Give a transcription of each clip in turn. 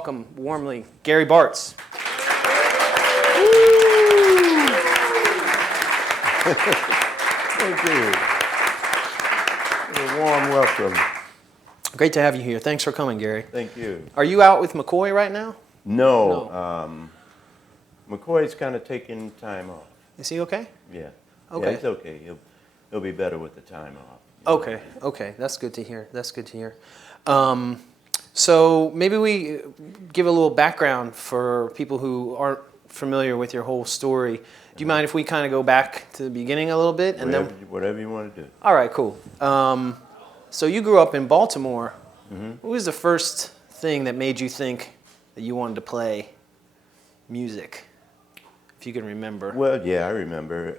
welcome warmly Gary Bartz. Thank you. A warm welcome. Great to have you here. Thanks for coming, Gary. Thank you. Are you out with McCoy right now? No. McCoy's kind of taking time off. Is he okay? Yeah. Okay. Yeah, he's okay. He'll be better with the time off. Okay. Okay. That's good to hear. That's good to hear. So maybe we give a little background for people who aren't familiar with your whole story. Do you mind if we kind of go back to the beginning a little bit? And whatever you want to do. All right, cool. So you grew up in Baltimore. Mm-hmm. What was the first thing that made you think that you wanted to play music, if you can remember? Well, yeah, I remember.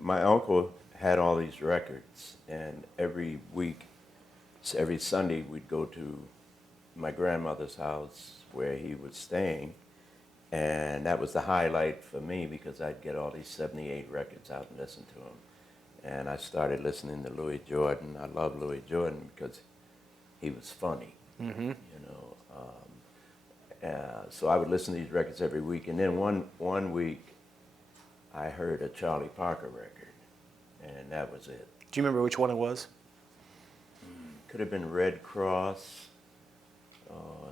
My uncle had all these records, and every week, every Sunday, we'd go to my grandmother's house where he was staying, and that was the highlight for me because I'd get all these 78 records out and listen to them. And I started listening to Louis Jordan. I love Louis Jordan because he was funny, you know. So I would listen to these records every week. And then one week, I heard a Charlie Parker record, and that was it. Do you remember which one it was? Could have been Red Cross,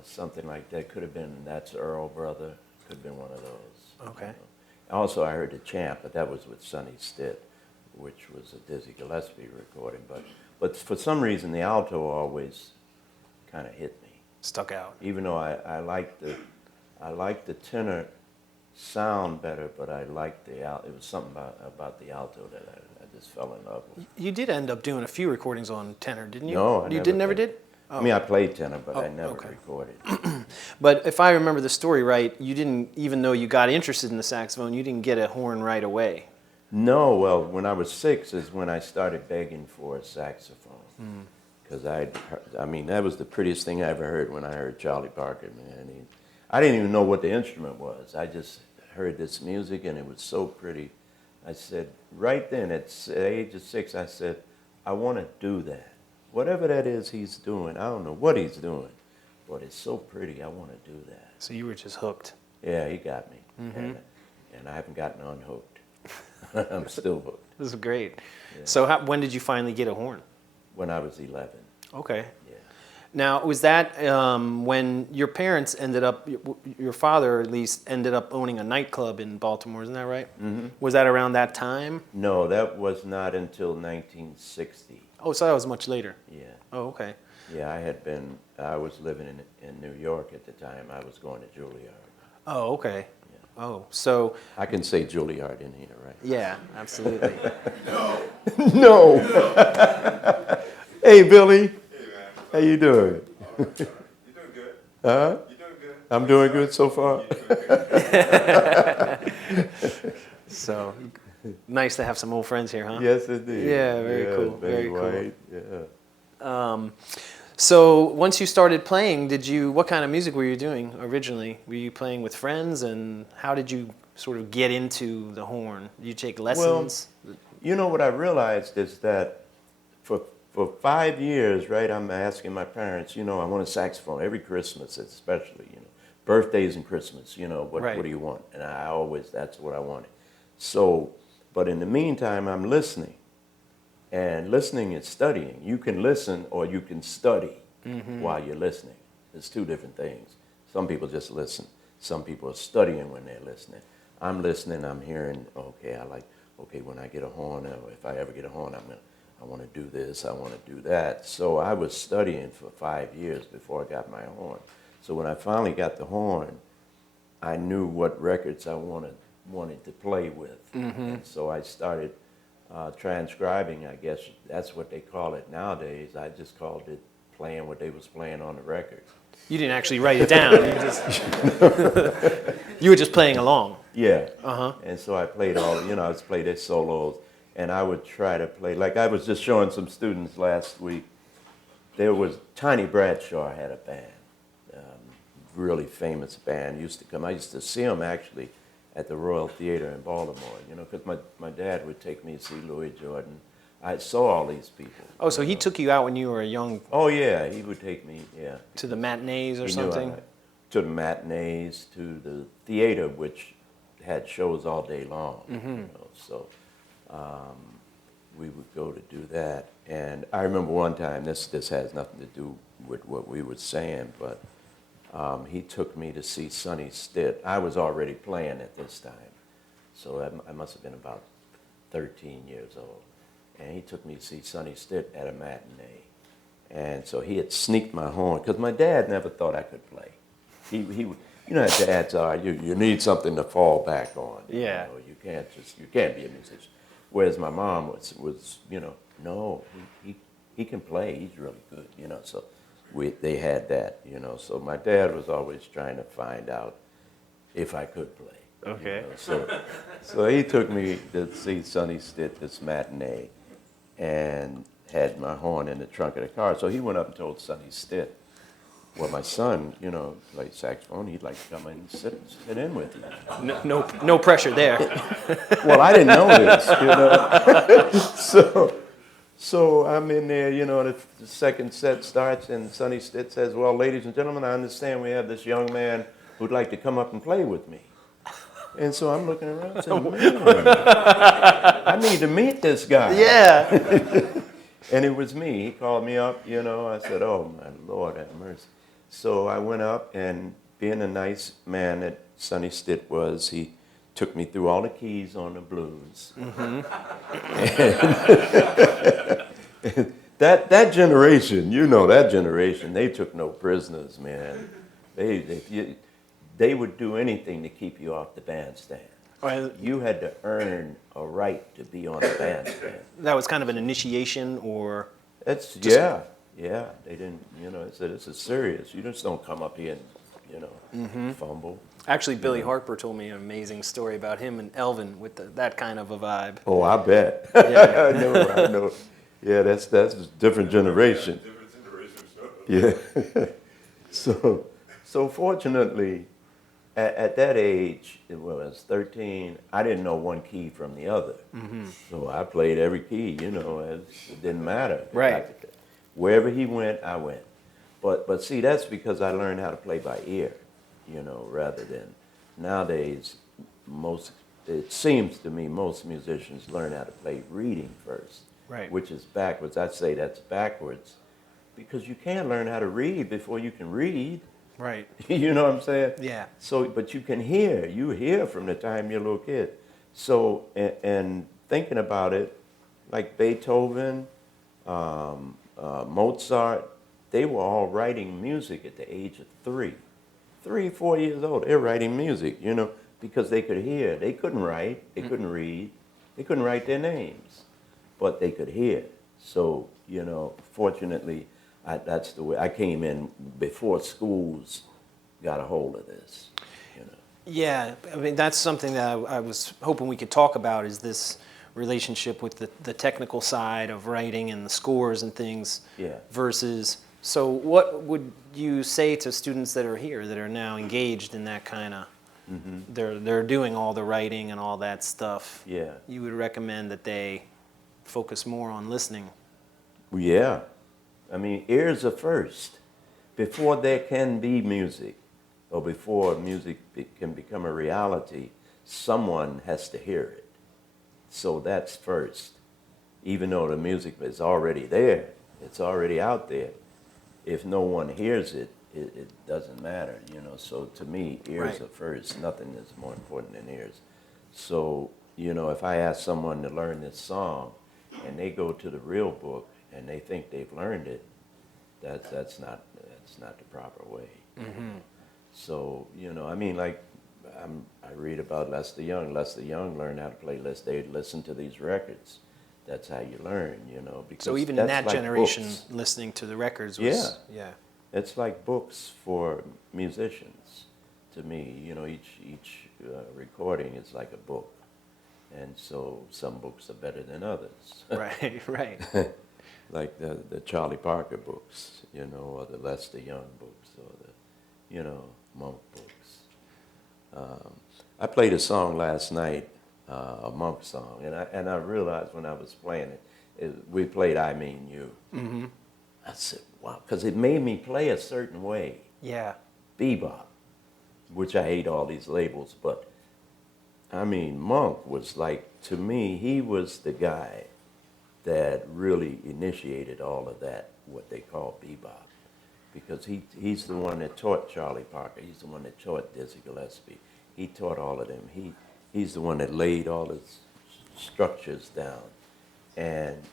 something like that. Could have been That's Earl Brother. Could have been one of those. Okay. You know. Also, I heard The Champ, but that was with Sonny Stitt, which was a Dizzy Gillespie recording. But for some reason, the alto always kind of hit me. Stuck out. Even though I liked the tenor sound better, but I liked it was something about the alto that I just fell in love with. You did end up doing a few recordings on tenor, didn't you? No, I never did? Oh. I mean, I played tenor, but I never recorded. But if I remember the story right, you didn't, even though you got interested in the saxophone, you didn't get a horn right away. No, well, when I was 6 is when I started begging for a saxophone. Because I mean, that was the prettiest thing I ever heard when I heard Charlie Parker, man. I didn't even know what the instrument was. I just heard this music, and it was so pretty. I said, right then, at the age of 6, I said, I want to do that. Whatever that is he's doing, I don't know what he's doing, but it's so pretty, I want to do that. So you were just hooked. Yeah, he got me, and I haven't gotten unhooked. I'm still hooked. This is great. Yeah. So when did you finally get a horn? When I was 11. Okay. Yeah. Now, was that when your parents ended up, your father at least, ended up owning a nightclub in Baltimore, isn't that right? Mm-hmm. Was that around that time? No, that was not until 1960. Oh, so that was much later. Yeah. Oh, okay. Yeah, I was living in New York at the time. I was going to Juilliard. Oh, okay. Yeah. Oh, so. I can say Juilliard in here, right? Yeah, absolutely. No. Hey, Billy. Hey, man. How you doing? You doing good? Huh? You doing good? I'm doing good so far. So, nice to have some old friends here, huh? Yes, indeed. Yeah, very cool. Benny Very White. Cool. Yeah. So once you started playing, what kind of music were you doing originally? Were you playing with friends, and how did you sort of get into the horn? Did you take lessons? Well, you know what I realized is that for 5 years, right, I'm asking my parents, I want a saxophone every Christmas, especially, birthdays and Christmas, what do you want? And that's what I wanted. So, but in the meantime, I'm listening. And listening is studying. You can listen or you can study while you're listening. There's two different things. Some people just listen. Some people are studying when they're listening. I'm listening, I'm hearing, when I get a horn, or if I ever get a horn, I want to do this, I want to do that. So I was studying for 5 years before I got my horn. So when I finally got the horn, I knew what records I wanted to play with. And so I started transcribing, I guess that's what they call it nowadays. I just called it playing what they was playing on the record. You didn't actually write it down. You were just playing along. Yeah. And so I played I just played their solos, and I would try to play, like I was just showing some students last week, there was, Tiny Bradshaw had a band, really famous band, used to come. I used to see them actually at the Royal Theater in Baltimore, because my dad would take me to see Louis Jordan. I saw all these people. Oh, so he took you out when you were a young... Oh, yeah, he would take me, yeah. To the matinees or he something? Knew to the matinees, to the theater, which had shows all day long. You know, so we would go to do that. And I remember one time, this has nothing to do with what we were saying, but he took me to see Sonny Stitt. I was already playing at this time, so I must have been about 13 years old. And he took me to see Sonny Stitt at a matinee. And so he had sneaked my horn, because my dad never thought I could play. He you know how dads are, you need something to fall back on. Yeah. You know, you can't be a musician. Whereas my mom was you know, no, he can play, he's really good, you know, so they had that, you know. So my dad was always trying to find out if I could play. Okay. You know? So he took me to see Sonny Stitt this matinee and had my horn in the trunk of the car. So he went up and told Sonny Stitt, well, my son, you know, plays saxophone. He'd like to come in and sit in with you. No pressure there. Well, I didn't know this, you know. So I'm in there, you know, the second set starts, and Sonny Stitt says, well, ladies and gentlemen, I understand we have this young man who'd like to come up and play with me. And so I'm looking around saying, man, I need to meet this guy. Yeah. And it was me. He called me up, you know. I said, oh, my Lord, have mercy. So I went up, and being a nice man that Sonny Stitt was, he took me through all the keys on the blues. And that generation, you know, that generation, they took no prisoners, man. They would do anything to keep you off the bandstand. Well, You had to earn a right to be on the bandstand. that was kind of an initiation, or Yeah. They didn't, you know, they said, this is serious. You just don't come up here and, you know, fumble. actually Billy Harper told me an amazing story about him and Elvin with that kind of a vibe. Oh, I bet. Yeah. I know. Yeah, that's a different generation. Yeah. So fortunately, at that age, well, I was 13, I didn't know one key from the other. So I played every key, you know, it didn't matter. Right. Wherever he went, I went. But see, that's because I learned how to play by ear, you know, rather than nowadays, it seems to me most musicians learn how to play reading first, Right. which is backwards. I say that's backwards because you can't learn how to read before you can read. Right. You know what I'm saying? Yeah. So, but you can hear. You hear from the time you're a little kid. So, and thinking about it, like Beethoven, Mozart, they were all writing music at the age of 4 years old. They're writing music, you know, because they could hear. They couldn't write. They couldn't read. They couldn't write their names, but they could hear. So, you know, fortunately, that's the way I came in before schools got a hold of this, you know. Yeah, I mean, that's something that I was hoping we could talk about, is this relationship with the technical side of writing and the scores and things. Yeah. Versus, so what would you say to students that are here that are now engaged in that kind of, they're doing all the writing and all that stuff? Yeah. You would recommend that they focus more on listening? Yeah. I mean, ears are first. Before there can be music, or before music can become a reality, someone has to hear it. So that's first. Even though the music is already there, it's already out there. If no one hears it, it doesn't matter, you know. So to me, ears are first. Nothing is more important than ears. So, you know, if I ask someone to learn this song and they go to the real book and they think they've learned it, that's not the proper way. So, you know, I mean, like, I read about Lester Young. Lester Young learned how to play. They listen to these records. That's how you learn, you know. Because So even that's in that like generation, books. listening to the records was, yeah. It's like books for musicians. To me, you know, each recording is like a book, and so some books are better than others. Right, right. Like the Charlie Parker books, you know, or the Lester Young books, or the, you know, Monk books. I played a song last night, a Monk song, and I realized when I was playing it, we played "I Mean You." I said, wow, because it made me play a certain way, Yeah. bebop, which I hate all these labels, but I mean, Monk was like, to me, he was the guy that really initiated all of that, what they call bebop. Because he's the one that taught Charlie Parker. He's the one that taught Dizzy Gillespie. He taught all of them. He's the one that laid all his structures down. And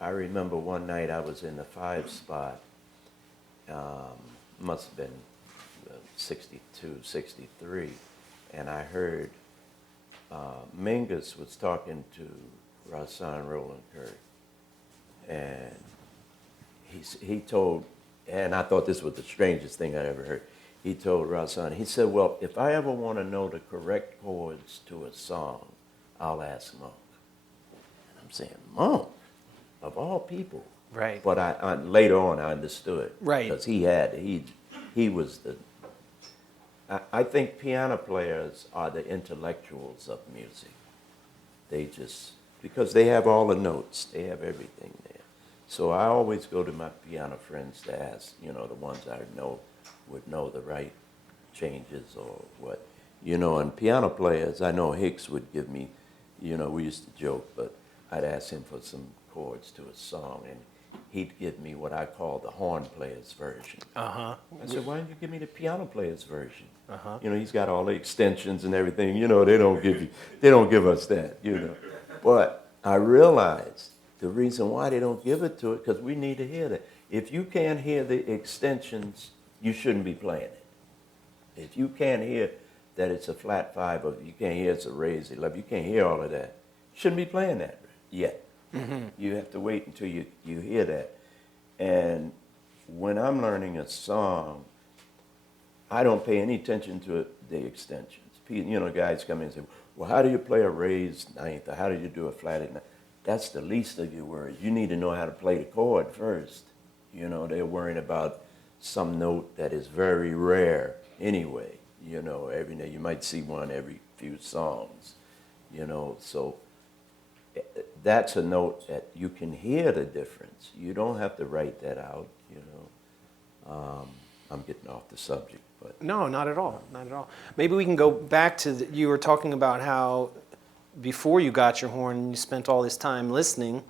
I remember one night I was in the 5 spot, must have been 62, 63, and I heard Mingus was talking to Rahsaan Roland Kirk, and he told, and I thought this was the strangest thing I'd ever heard. He told Rahsaan, he said, well, if I ever want to know the correct chords to a song, I'll ask Monk. And I'm saying, Monk, of all people. Right. But I later on I understood. Right. Because he was the, I think piano players are the intellectuals of music. They just, because they have all the notes, they have everything there. So I always go to my piano friends to ask, the ones I know would know the right changes or what. And piano players, I know Hicks would give me, we used to joke, but I'd ask him for some chords to a song, and he'd give me what I call the horn player's version. I said, why don't you give me the piano player's version? He's got all the extensions and everything. They don't give us that. But I realized the reason why they don't give it to it, because we need to hear that. If you can't hear the extensions, you shouldn't be playing it. If you can't hear that it's a flat 5, or you can't hear it's a raised 11, you can't hear all of that, you shouldn't be playing that yet. You have to wait until you hear that. And when I'm learning a song, I don't pay any attention to the extensions. Guys come in and say, well, how do you play a raised 9th, or how do you do a flatted 9th? That's the least of your worries. You need to know how to play the chord first. They're worrying about some note that is very rare anyway. Every day you might see one every few songs. So that's a note that you can hear the difference. You don't have to write that out. I'm getting off the subject, but no, not at all, not at all. Maybe we can go back to you were talking about how before you got your horn, you spent all this time listening,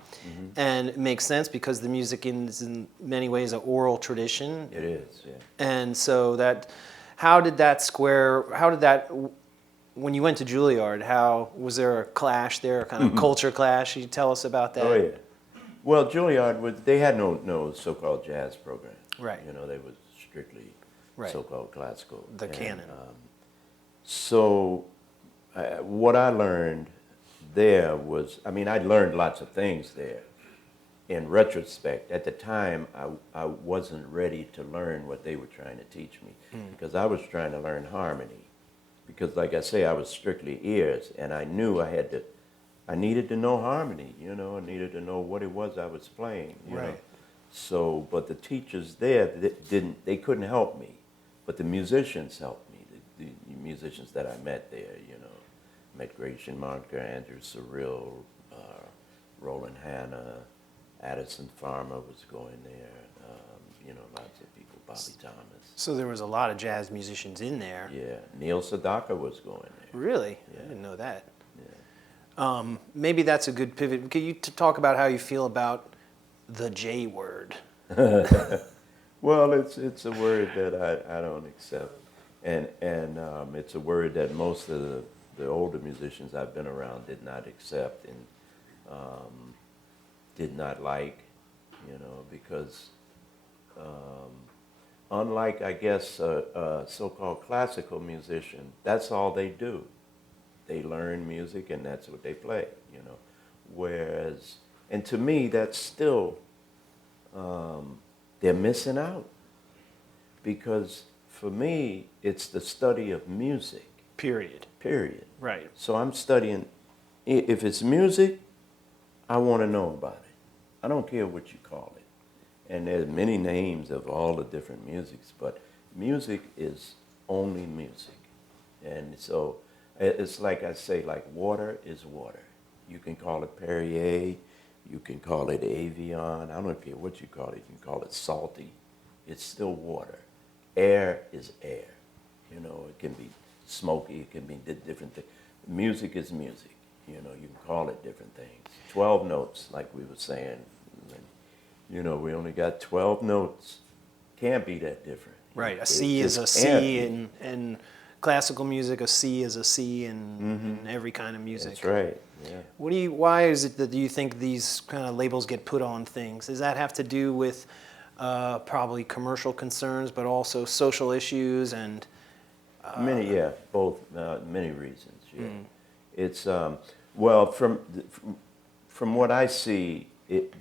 and it makes sense because the music is in many ways an oral tradition. It is, yeah. And so how did that, when you went to Juilliard, was there a clash there, a kind of culture clash? Can you tell us about that? Oh, yeah. Well, Juilliard, they had no so-called jazz program. Right. They were strictly so-called classical. The canon. So what I learned there was, I learned lots of things there. In retrospect, at the time, I wasn't ready to learn what they were trying to teach me because I was trying to learn harmony. Because, like I say, I was strictly ears, and I knew I needed to know harmony. I needed to know what it was I was playing. You know. So, but the teachers there they couldn't help me, but the musicians helped me. The musicians that I met there, met Gratian Marker, Andrew Cyril, Roland Hanna, Addison Farmer was going there. Lots of people, Bobby Thomas. So there was a lot of jazz musicians in there. Yeah, Neil Sedaka was going there. Really? Yeah. I didn't know that. Yeah. Maybe that's a good pivot. Can you talk about how you feel about the J word? Well, it's a word that I don't accept, and it's a word that most of the older musicians I've been around did not accept and did not like, because unlike, I guess, a so-called classical musician, that's all they do. They learn music and that's what they play, Whereas, and to me, that's still, they're missing out. Because for me, it's the study of music. Period. Right. So I'm studying, if it's music, I want to know about it. I don't care what you call it. And there's many names of all the different musics, but music is only music. And so it's like I say, like water is water. You can call it Perrier, you can call it Avion, I don't care what you call it. You can call it salty. It's still water. Air is air. You know, it can be smoky, it can be different things. Music is music. You know, you can call it different things. 12 notes, like we were saying. You know, we only got 12 notes. Can't be that different. Right, a C is a C in classical music, a C is a C in every kind of music. That's right, yeah. Why is it that you think these kind of labels get put on things? Does that have to do with probably commercial concerns, but also social issues and... both, many reasons, yeah. It's, well, from what I see,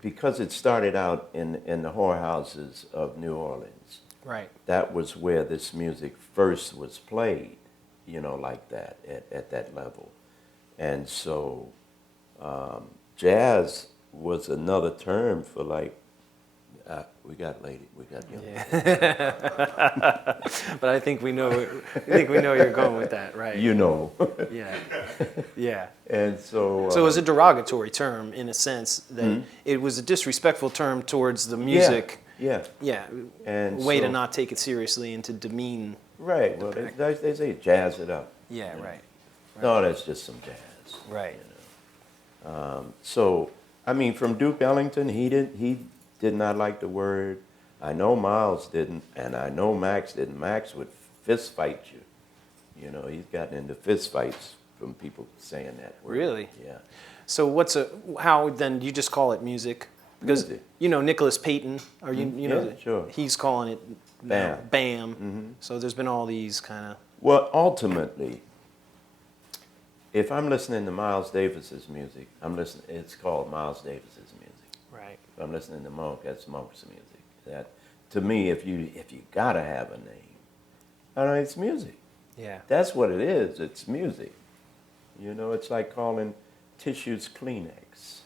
because it started out in the whorehouses of New Orleans. Right. That was where this music first was played, you know, like that, at that level. And so jazz was another term for like, we got young. Yeah. But I think we know you're going with that, right? You know. Yeah. Yeah. And so... so it was a derogatory term in a sense that it was a disrespectful term towards the music. Yeah. Yeah. And a way to not take it seriously and to demean. Right. Well, they say jazz it up. Yeah, You know? right. No, that's just some jazz. Right. You know? So, I mean, from Duke Ellington, he did not like the word. I know Miles didn't, and I know Max didn't. Max would fist fight you. You know, he's gotten into fist fights from people saying that word. Really? Yeah. So how then do you just call it music? Because, Music. you know, Nicholas Payton, or you know, Yeah, sure. he's calling it Bam. Bam. So there's been all these kind of... Well, ultimately, if I'm listening to Miles Davis's music, it's called Miles Davis's music. Right. If I'm listening to Monk, that's Monk's music. That, to me, if you gotta have a name, I don't know, it's music. Yeah. That's what it is. It's music. You know, it's like calling tissues Kleenex.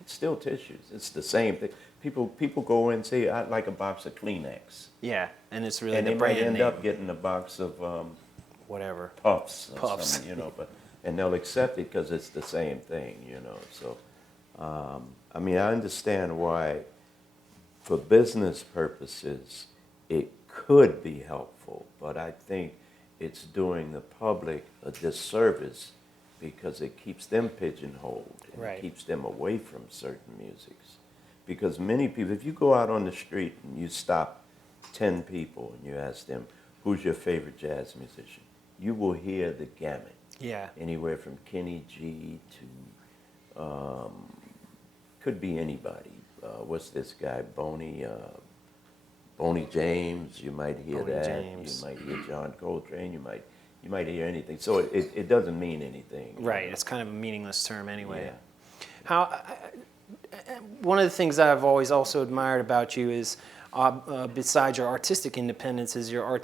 It's still tissues. It's the same thing. People go in and say, I'd like a box of Kleenex. Yeah, and it's really And the they might brand end name. up getting a box of Whatever. Puffs or Puffs. something, you know, and they'll accept it because it's the same thing, you know. So, I mean, I understand why, for business purposes, it could be helpful, but I think it's doing the public a disservice because it keeps them pigeonholed and Right. it keeps them away from certain musics. Because many people, if you go out on the street and you stop 10 people and you ask them, who's your favorite jazz musician? You will hear the gamut. Yeah. Anywhere from Kenny G to, could be anybody. What's this guy, Boney James, you might hear Boney that. James. You might hear John Coltrane, you might hear anything. So it doesn't mean anything. you Right. know? It's kind of a meaningless term anyway. Yeah. One of the things that I've always also admired about you is, besides your artistic independence, is your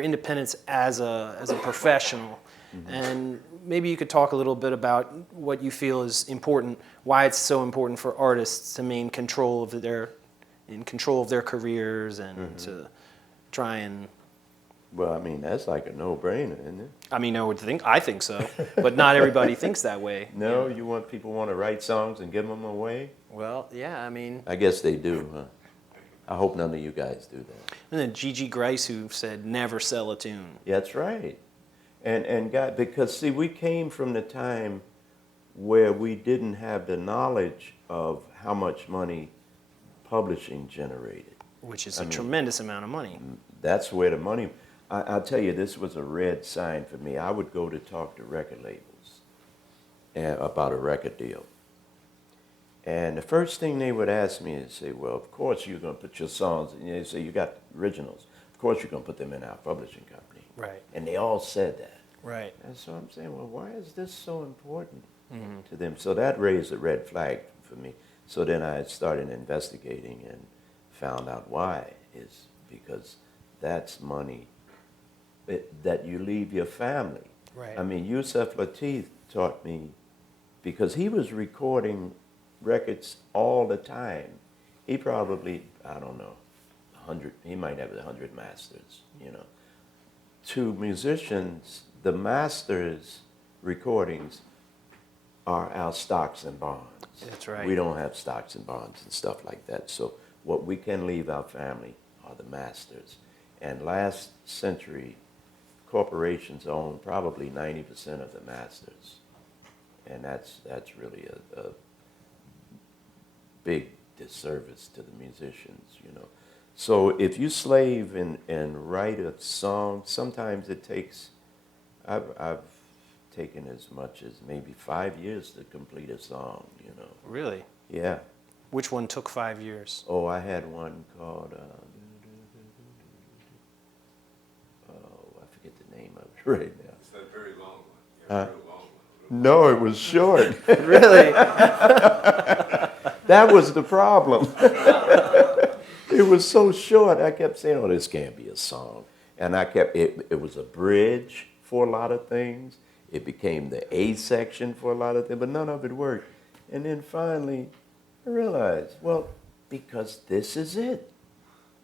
independence as a professional. And maybe you could talk a little bit about what you feel is important, why it's so important for artists to maintain control of their careers and to try and... Well, I mean, that's like a no-brainer, isn't it? I mean, I think so, but not everybody thinks that way. No, people want to write songs and give them away? Well, yeah, I mean... I guess they do, huh? I hope none of you guys do that. And then Gigi Grice, who said, never sell a tune. Yeah, that's right. And God, because see, we came from the time where we didn't have the knowledge of how much money publishing generated. Which is a tremendous amount of money. That's where the money, I'll tell you, this was a red sign for me. I would go to talk to record labels about a record deal. And the first thing they would ask me is say, well, of course you're going to put your songs, and they say, you got originals. Of course you're going to put them in our publishing company. Right. And they all said that. Right. And so I'm saying, well, why is this so important to them? So that raised a red flag for me. So then I started investigating and found out why. Is because that's money that you leave your family. Right. I mean, Yusef Lateef taught me, because he was recording records all the time. He probably, I don't know, 100, he might have 100 masters, you know. To musicians, the masters recordings are our stocks and bonds. That's right. We don't have stocks and bonds and stuff like that. So what we can leave our family are the masters. And last century, corporations own probably 90% of the masters, and that's really a big disservice to the musicians, you know. So if you slave and write a song, sometimes it takes. I've taken as much as maybe 5 years to complete a song, you know. Really? Yeah. Which one took 5 years? Oh, I had one called. I forget the name of it right now. It's that very long one. Huh? Real long one. No, it was short. Really? That was the problem. It was so short. I kept saying, "Oh, this can't be a song," and I kept it. It was a bridge for a lot of things. It became the A section for a lot of things, but none of it worked. And then finally, I realized, well, because this is it.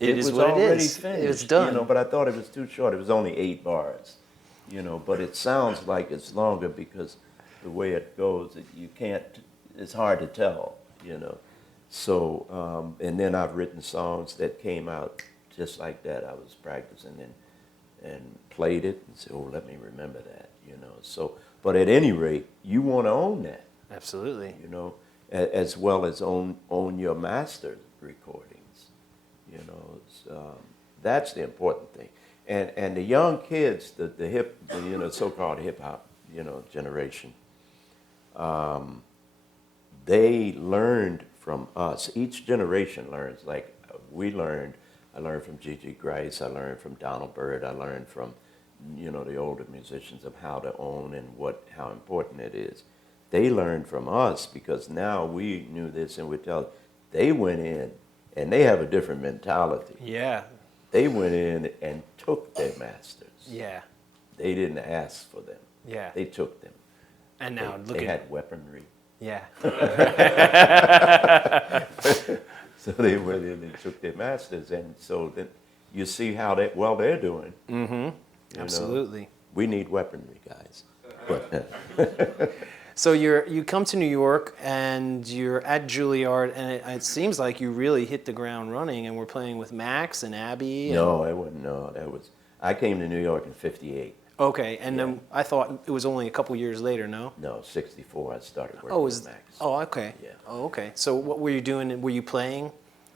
It was already finished. It's done. You know, but I thought it was too short. It was only 8 bars. You know, but it sounds like it's longer because the way it goes, you can't. It's hard to tell. You know. So, and then I've written songs that came out just like that. I was practicing and played it and said, "Oh, let me remember that," you know. So, but at any rate, you want to own that. Absolutely. You know, as well as own your master recordings. You know, that's the important thing. And the young kids, the you know, so-called hip hop, you know, generation, they learned from us. Each generation learns. Like I learned from G.G. Grice. I learned from Donald Byrd. I learned from, you know, the older musicians of how to own and how important it is. They learned from us because now we knew this and we tell. They went in and they have a different mentality. Yeah. They went in and took their masters. Yeah. They didn't ask for them. Yeah. They took them. And now they had weaponry. Yeah. So they went in and took their masters, and so then you see how they're doing. Mm-hmm. Absolutely. Know? We need weaponry, guys. But so you come to New York and you're at Juilliard, and it seems like you really hit the ground running, and we're playing with Max and Abby. No, it wasn't. No, I came to New York in '58. Okay, and then I thought it was only a couple years later, no? No, '64 I started working with Max. Oh, okay. Yeah. Oh, okay. So what were you doing? Were you playing?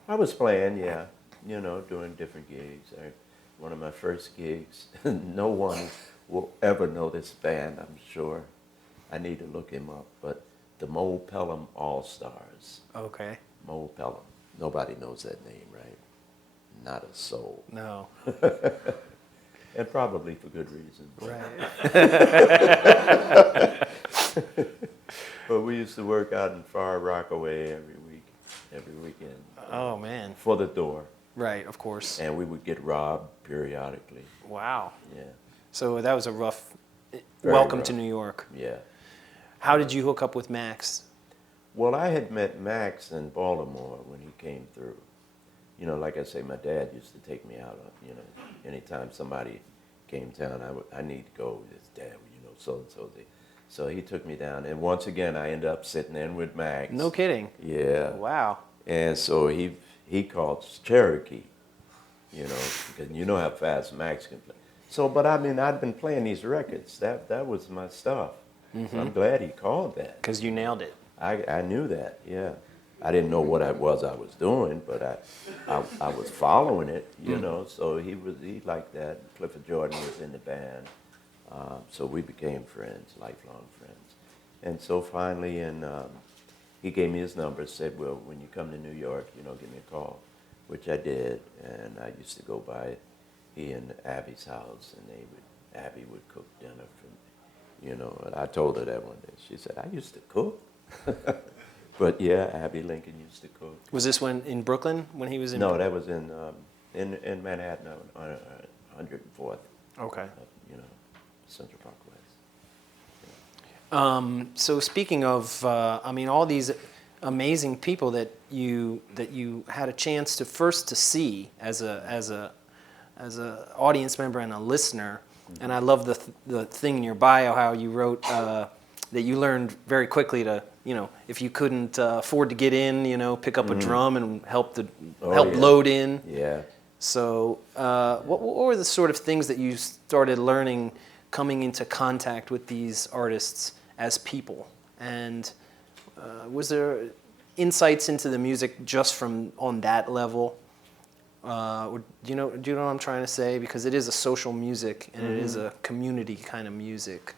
I was playing, yeah. You know, doing different gigs. One of my first gigs, no one will ever know this band, I'm sure. I need to look him up, but the Mo Pelham All-Stars. Okay. Mo Pelham. Nobody knows that name, right? Not a soul. No. And probably for good reason. Right. But we used to work out in Far Rockaway every weekend. Oh, man. For the door. Right, of course. And we would get robbed periodically. Wow. Yeah. So that was a rough Very welcome rough. to New York. Yeah. How did you hook up with Max? Well, I had met Max in Baltimore when he came through. You know, like I say, my dad used to take me out. You know, anytime somebody came down, I need to go. His dad, you know, so and so. So he took me down, and once again, I ended up sitting in with Max. No kidding. Yeah. Wow. And so he called Cherokee. You know, because you know how fast Max can play. So, but I mean, I'd been playing these records. That was my stuff. Mm-hmm. So I'm glad he called that. Because you nailed it. I knew that, yeah. I didn't know what I was doing, but I was following it, you know. So he liked that. Clifford Jordan was in the band, so we became friends, lifelong friends. And so finally, he gave me his number. Said, "Well, when you come to New York, you know, give me a call," which I did. And I used to go by he and Abby's house, and Abby would cook dinner for me, you know. And I told her that one day. She said, "I used to cook." But yeah, Abby Lincoln used to cook. Was this when in Brooklyn when he was in? No, that was in Manhattan on 104th. Okay. You know, Central Park West. Yeah. So speaking of, I mean, all these amazing people that you had a chance to see as a audience member and a listener, mm-hmm. And I love the thing in your bio how you wrote that you learned very quickly to, you know, if you couldn't afford to get in, you know, pick up mm-hmm. a drum and help load in. Yeah. So what were the sort of things that you started learning coming into contact with these artists as people? And was there insights into the music just from on that level? Do you know what I'm trying to say? Because it is a social music and it is a community kind of music.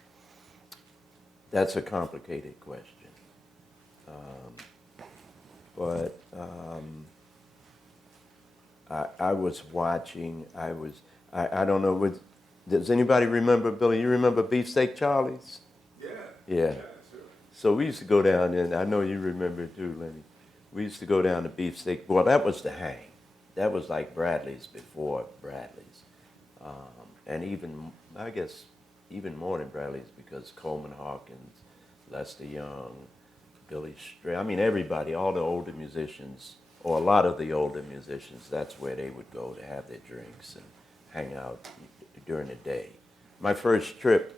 That's a complicated question. But I was watching, I don't know, does anybody remember, Billy, you remember Beefsteak Charlie's? Yeah. Yeah. Sure. So we used to go down, and I know you remember too, Lenny. We used to go down to Beefsteak. Well, that was the hang. That was like Bradley's before Bradley's. And even, I guess, even more than Bradley's because Coleman Hawkins, Lester Young, Billy Stray, I mean everybody, all the older musicians, or a lot of the older musicians, that's where they would go to have their drinks and hang out during the day. My first trip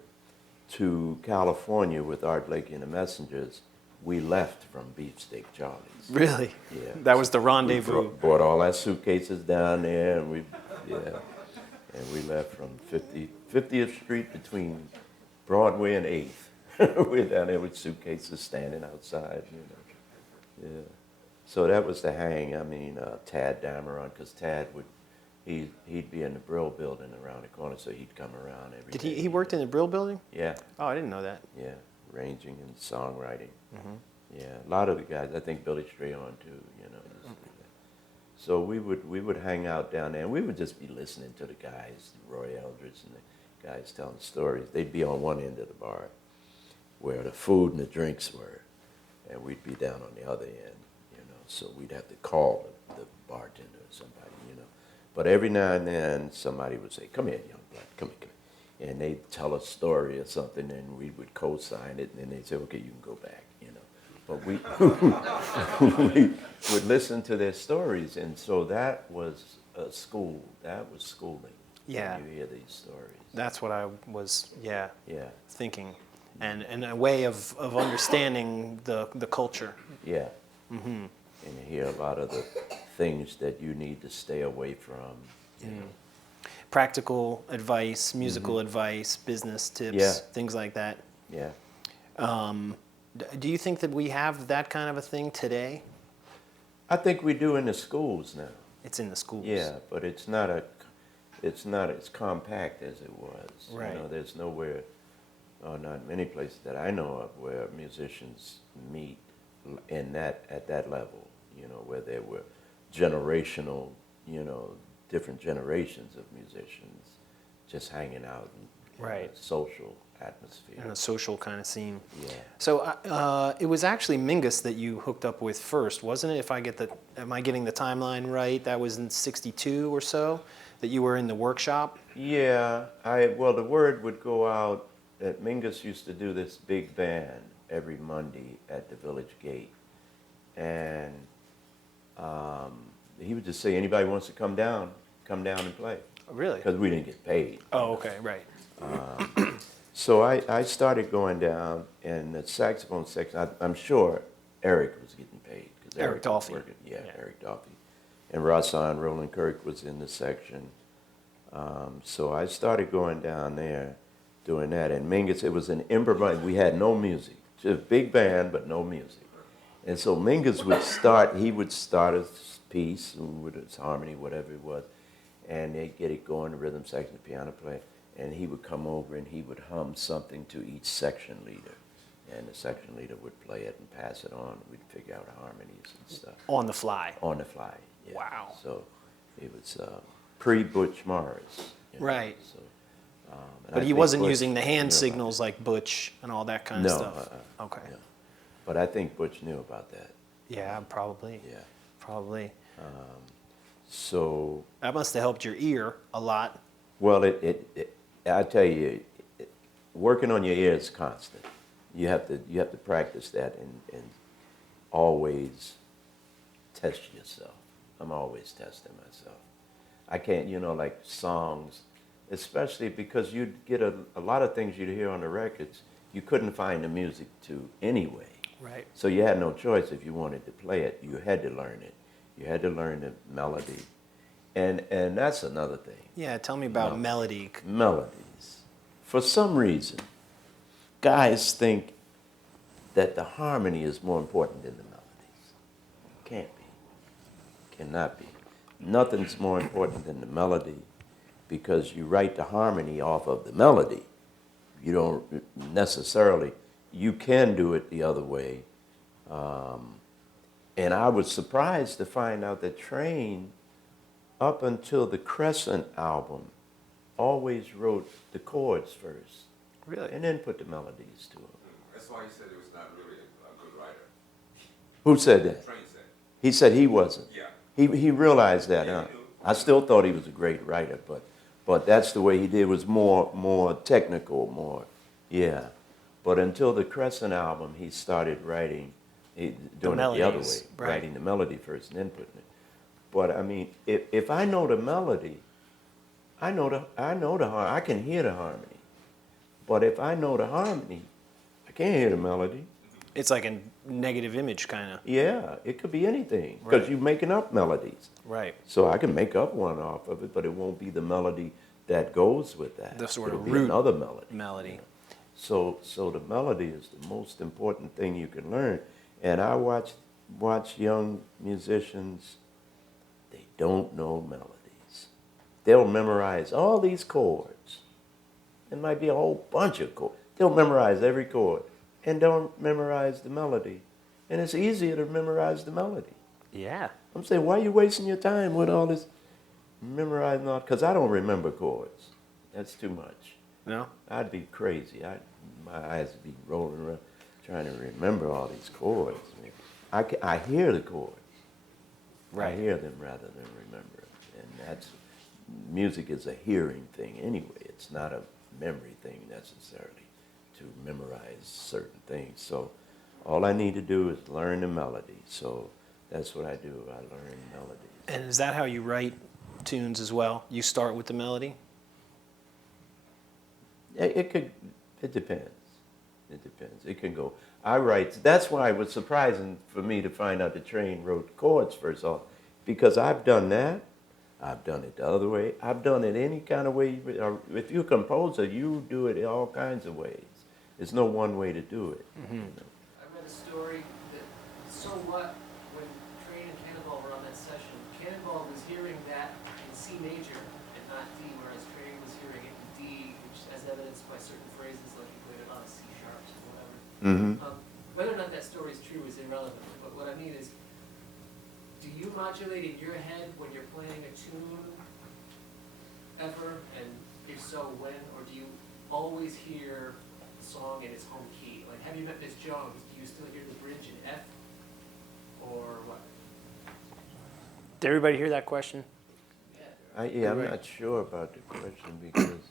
to California with Art Blakey and the Messengers, we left from Beefsteak Charlie's. Really? Yeah. That was the rendezvous. We brought all our suitcases down there, and we left from 50th Street between Broadway and 8th. We're down there with suitcases standing outside, Yeah. So that was the hang. I mean, Tad Dameron, because Tad he'd be in the Brill building around the corner, so he'd come around every day. Did he worked in the Brill building? Yeah. Oh, I didn't know that. Yeah, arranging and songwriting. Yeah, a lot of the guys, I think Billy Strayon too, used to do that. So we would hang out down there, and we would just be listening to the guys, Roy Eldridge and the guys telling stories. They'd be on one end of the bar where the food and the drinks were, and we'd be down on the other end, so we'd have to call the bartender or somebody, But every now and then, somebody would say, "Come here, young blood, come here." And they'd tell a story or something, and we would co-sign it, and then they'd say, "Okay, you can go back," But we would listen to their stories, and so that was school. That was schooling. Yeah. When you hear these stories. That's what I was, Yeah. thinking. And a way of understanding the culture. Yeah. And you hear a lot of the things that you need to stay away from, Practical advice, musical advice, business tips, Yeah. things like that. Yeah. Do you think that we have that kind of a thing today? I think we do in the schools now. It's in the schools. Yeah, but it's not as compact as it was. Right. There's nowhere, or not many places that I know of where musicians meet at that level, where there were generational, different generations of musicians just hanging out in Right. a social atmosphere. In a social kind of scene. Yeah. So it was actually Mingus that you hooked up with first, wasn't it? Am I getting the timeline right? That was in '62 or so that you were in the workshop? Yeah, well, the word would go out that Mingus used to do this big band every Monday at the Village Gate. And he would just say, "Anybody wants to come down and play." Oh, really? Because we didn't get paid. Oh, okay, right. So I started going down, and the saxophone section, I'm sure Eric was getting paid. Because Eric was Dolphy. working. Yeah, Eric Dolphy. And Rassan Roland Kirk was in the section. So I started going down there doing that. And Mingus, it was an improvised, we had no music. Just big band, but no music. And so Mingus would start a piece with its harmony, whatever it was, and they'd get it going, the rhythm section, the piano player, and he would come over and he would hum something to each section leader. And the section leader would play it and pass it on. We'd figure out harmonies and stuff. On the fly. On the fly, yeah. Wow. So it was pre-Butch Morris. Right. So, and But I he think wasn't Butch using the hand knew about signals like Butch and all that kind No, of stuff. Okay. no. But I think Butch knew about that. Yeah, probably. Yeah. Probably. So, That must have helped your ear a lot. well, I tell you, working on your ear is constant. You have to practice that and always test yourself. I'm always testing myself. I can't, like songs, especially because you'd get a lot of things you'd hear on the records, you couldn't find the music to anyway. Right. So you had no choice if you wanted to play it. You had to learn it. You had to learn the melody. And that's another thing. Yeah, tell me about melody. Melodies. For some reason, guys think that the harmony is more important than the melodies. Can't be. Cannot be. Nothing's more important than the melody, because you write the harmony off of the melody. You don't necessarily, you can do it the other way. And I was surprised to find out that Train, up until the Crescent album, always wrote the chords first. Really? And then put the melodies to them. That's why he said he was not really a good writer. Who said that? Train said. He said he wasn't. Yeah. He realized that, huh? I still thought he was a great writer, but that's the way he did. It was more technical, more, yeah. But until the Crescent album, he started writing, doing it the other way, right. writing the melody first and then putting it. But I mean, if I know the melody, I know the I can hear the harmony. But if I know the harmony, I can't hear the melody. It's like a negative image, kind of. Yeah, it could be anything, because you're making up melodies. Right. So I can make up one off of it, but it won't be the melody that goes with that. The sort It'll of be root another melody. melody. You know? So the melody is the most important thing you can learn. And I watch young musicians, they don't know melodies. They'll memorize all these chords. It might be a whole bunch of chords. They'll memorize every chord and don't memorize the melody. And it's easier to memorize the melody. Yeah. I'm saying, why are you wasting your time with all this memorizing all? Because I don't remember chords. That's too much. No? I'd be crazy. My eyes would be rolling around trying to remember all these chords. I hear the chords. Right. I hear them rather than remember them. And music is a hearing thing anyway. It's not a memory thing necessarily to memorize certain things. So all I need to do is learn the melody. So that's what I do. I learn melodies. And is that how you write tunes as well? You start with the melody? It depends. It depends. It can go. I write. That's why it was surprising for me to find out the Train wrote chords first off, because I've done that. I've done it the other way. I've done it any kind of way. If you're a composer, you do it in all kinds of ways. There's no one way to do it. Mm-hmm. You know? I read a story that, so what, when Train and Cannonball were on that session, Cannonball was hearing that in C major and not D, whereas Train was hearing it in D, which as evidenced by certain phrases like he played it on a C sharps and whatever. Mm-hmm. Whether or not that story is true is irrelevant, but what I mean is, do you modulate in your head when you're playing a tune ever, and if so, when, or do you always hear the song in its home key? Like, have you met Miss Jones? Do you still hear the bridge in F, or what? Did everybody hear that question? I'm not sure about the question, because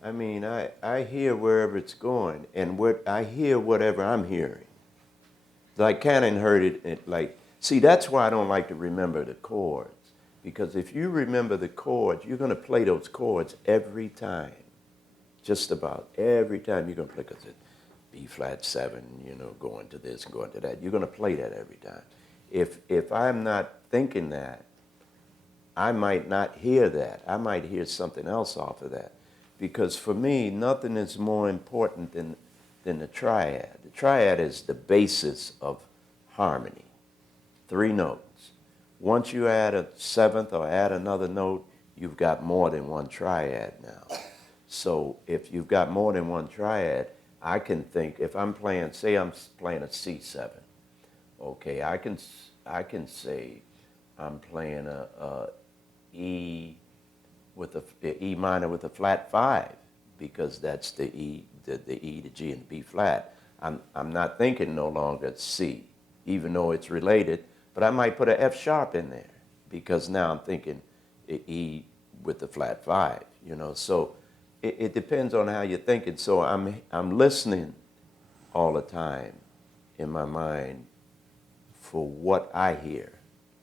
I mean, I hear wherever it's going, and I hear whatever I'm hearing. Like Cannon heard it like, see, that's why I don't like to remember the chords, because if you remember the chords, you're going to play those chords every time. Just about every time you're going to play, because it's B flat 7, you know, going to this and going to that. You're going to play that every time. If I'm not thinking that, I might not hear that. I might hear something else off of that. Because for me, nothing is more important than the triad. The triad is the basis of harmony. 3 notes. Once you add a 7th or add another note, you've got more than one triad now. So if you've got more than one triad, I can think, if I'm playing, say I'm playing a C7, okay, I can say I'm playing a E with the E minor with a flat 5, because that's the E, the E, the G, and the B flat. I'm not thinking no longer C, even though it's related, but I might put an F sharp in there, because now I'm thinking E with the flat 5, you know. So it depends on how you're thinking. So I'm listening all the time in my mind for what I hear.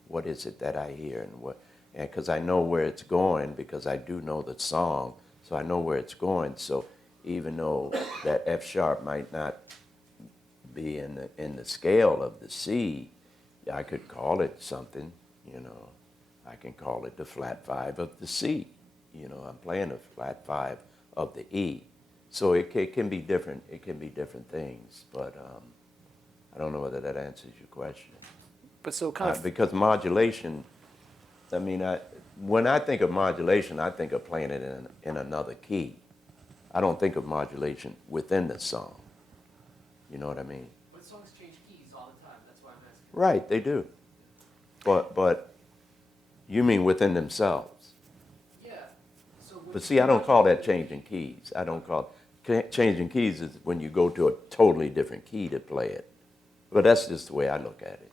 What is it that I hear, and because I know where it's going, because I do know the song, so I know where it's going. So even though that F sharp might not be in the scale of the C, I could call it something, you know. I can call it the flat 5 of the C. You know, I'm playing the flat 5 of the E. So it can be different. It can be different things, but I don't know whether that answers your question. But so kind of Because modulation, I mean, when I think of modulation, I think of playing it in another key. I don't think of modulation within the song. You know what I mean? But songs change keys all the time. That's why I'm asking. Right, they do. But you mean within themselves? Yeah. So But see, I don't call that changing keys. I don't call changing keys is when you go to a totally different key to play it. But that's just the way I look at it.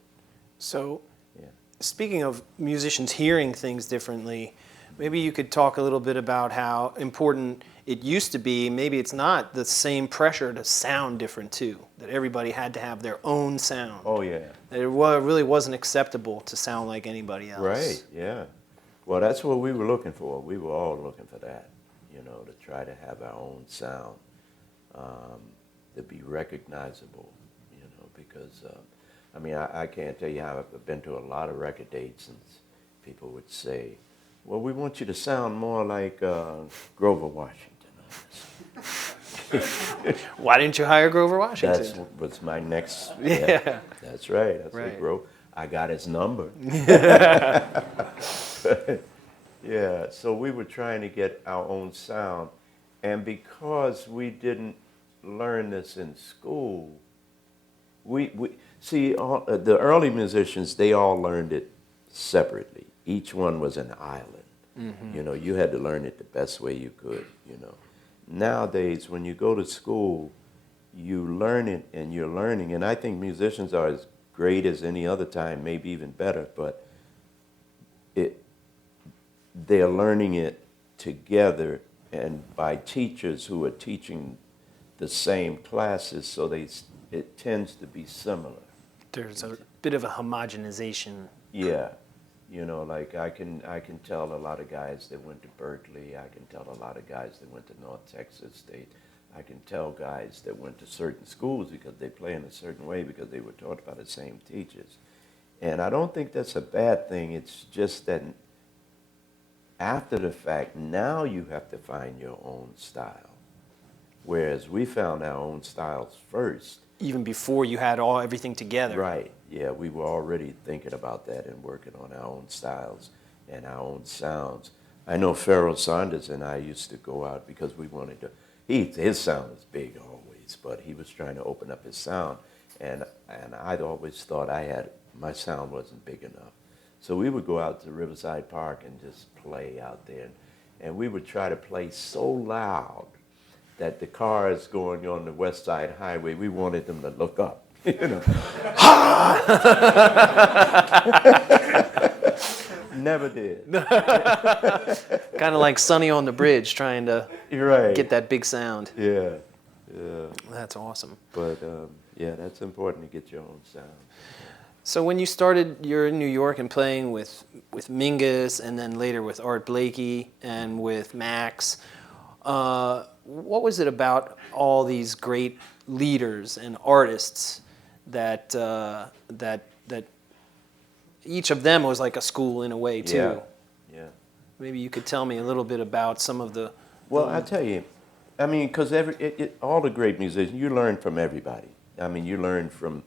so. Yeah. Speaking of musicians hearing things differently, maybe you could talk a little bit about how important it used to be. Maybe it's not the same pressure to sound different too, that everybody had to have their own sound. Oh, yeah. That it really wasn't acceptable to sound like anybody else. Right, yeah. Well, that's what we were looking for. We were all looking for that, you know, to try to have our own sound, to be recognizable, you know, because, I mean, I can't tell you how I've been to a lot of record dates and people would say, well, we want you to sound more like Grover Washington. Why didn't you hire Grover Washington? That was my next, Yeah. That's right. I said, Right. Grover, I got his number. Yeah, so we were trying to get our own sound. And because we didn't learn this in school, we see, the early musicians, they all learned it separately. Each one was an island. Mm-hmm. You know, you had to learn it the best way you could, you know. Nowadays, when you go to school, you learn it and you're learning. And I think musicians are as great as any other time, maybe even better, but they're learning it together and by teachers who are teaching the same classes, so it tends to be similar. There's a bit of a homogenization. Yeah, you know, like I can tell a lot of guys that went to Berkeley. I can tell a lot of guys that went to North Texas State. I can tell guys that went to certain schools because they play in a certain way because they were taught by the same teachers. And I don't think that's a bad thing. It's just that after the fact, now you have to find your own style. Whereas we found our own styles first. Even before you had everything together. Right, yeah, we were already thinking about that and working on our own styles and our own sounds. I know Pharoah Sanders and I used to go out because we wanted to, his sound was big always, but he was trying to open up his sound, and I'd always thought my sound wasn't big enough. So we would go out to Riverside Park and just play out there, and we would try to play so loud that the cars going on the West Side Highway, we wanted them to look up, you know. Never did. Kind of like Sonny on the Bridge trying to Right. get that big sound. Yeah, yeah. That's awesome. But yeah, that's important to get your own sound. So when you started, you're in New York and playing with Mingus and then later with Art Blakey and with Max. What was it about all these great leaders and artists that each of them was like a school in a way too? Yeah, yeah. Maybe you could tell me a little bit about some of the. Well, I tell you, I mean, because all the great musicians, you learn from everybody. I mean, you learn from,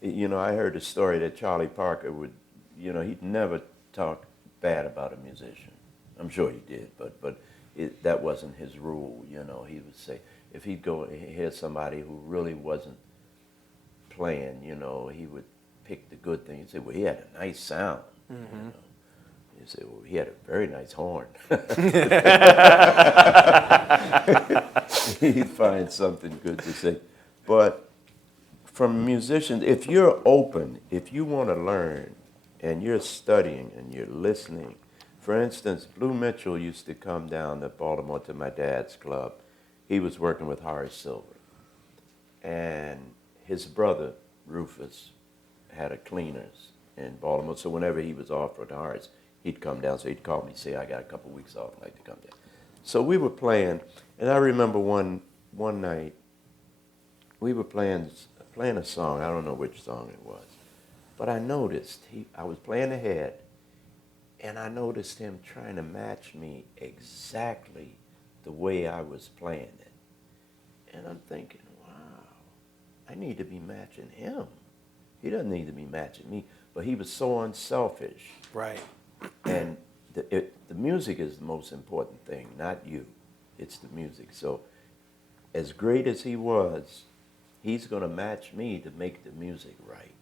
you know, I heard a story that Charlie Parker would, you know, he'd never talk bad about a musician. I'm sure he did, but that wasn't his rule, you know. He would say, if he'd go and hear somebody who really wasn't playing, you know, he would pick the good thing. He'd say, well, he had a nice sound, you know. He'd say, well, he had a very nice horn. He'd find something good to say. But from musicians, if you're open, if you want to learn, and you're studying and you're listening. For instance, Blue Mitchell used to come down to Baltimore to my dad's club. He was working with Horace Silver. And his brother, Rufus, had a cleaners in Baltimore. So whenever he was off with Horace, he'd come down. So he'd call me, say, I got a couple weeks off, I'd like to come down. So we were playing, and I remember one night, we were playing a song. I don't know which song it was. But I noticed, I was playing ahead, And I noticed him trying to match me exactly the way I was playing it. And I'm thinking, wow, I need to be matching him. He doesn't need to be matching me. But he was so unselfish. Right. And the music is the most important thing, not you. It's the music. So as great as he was, he's going to match me to make the music right.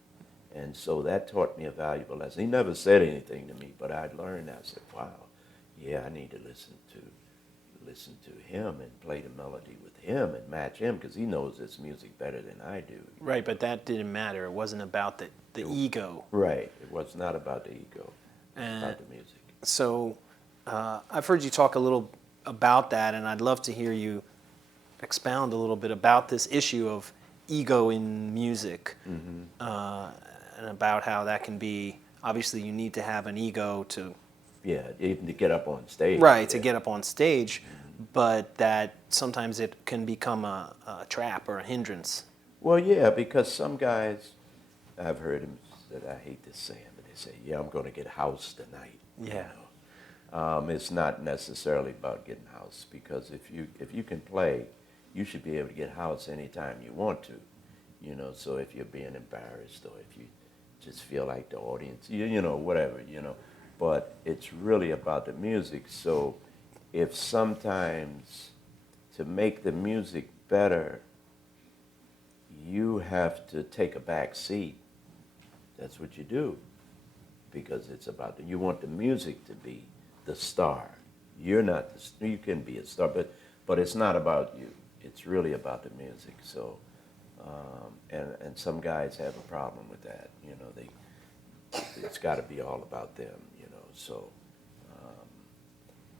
And so that taught me a valuable lesson. He never said anything to me, but I learned. I said, wow, yeah, I need to listen to him and play the melody with him and match him, because he knows this music better than I do. Right, but that didn't matter. It wasn't about the ego. Right. It was not about the ego. It was about the music. So I've heard you talk a little about that, and I'd love to hear you expound a little bit about this issue of ego in music, and about how that can be, obviously you need to have an ego to... Yeah, even to get up on stage. Right, yeah. to get up on stage, but that sometimes it can become a trap or a hindrance. Well, yeah, because some guys, I've heard them, that I hate this saying, but they say, yeah, I'm going to get house tonight. Yeah. You know? It's not necessarily about getting house, because if you can play, you should be able to get house anytime you want to. You know, so if you're being embarrassed, or if you just feel like the audience, you know, whatever, you know. But it's really about the music. So if sometimes to make the music better, you have to take a back seat, that's what you do, because it's about you want the music to be the star. You're not you can be a star, but it's not about you. It's really about the music. So and some guys have a problem with that. You know, it's got to be all about them. You know, so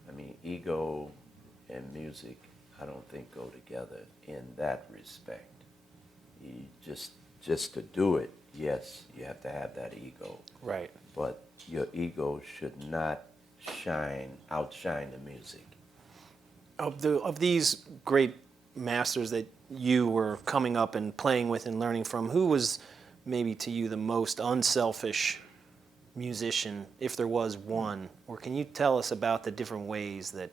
I mean, ego and music, I don't think go together in that respect. You just to do it, yes, you have to have that ego. Right. But your ego should not outshine the music. Of these great masters that you were coming up and playing with and learning from, who was maybe to you the most unselfish musician, if there was one? Or can you tell us about the different ways that,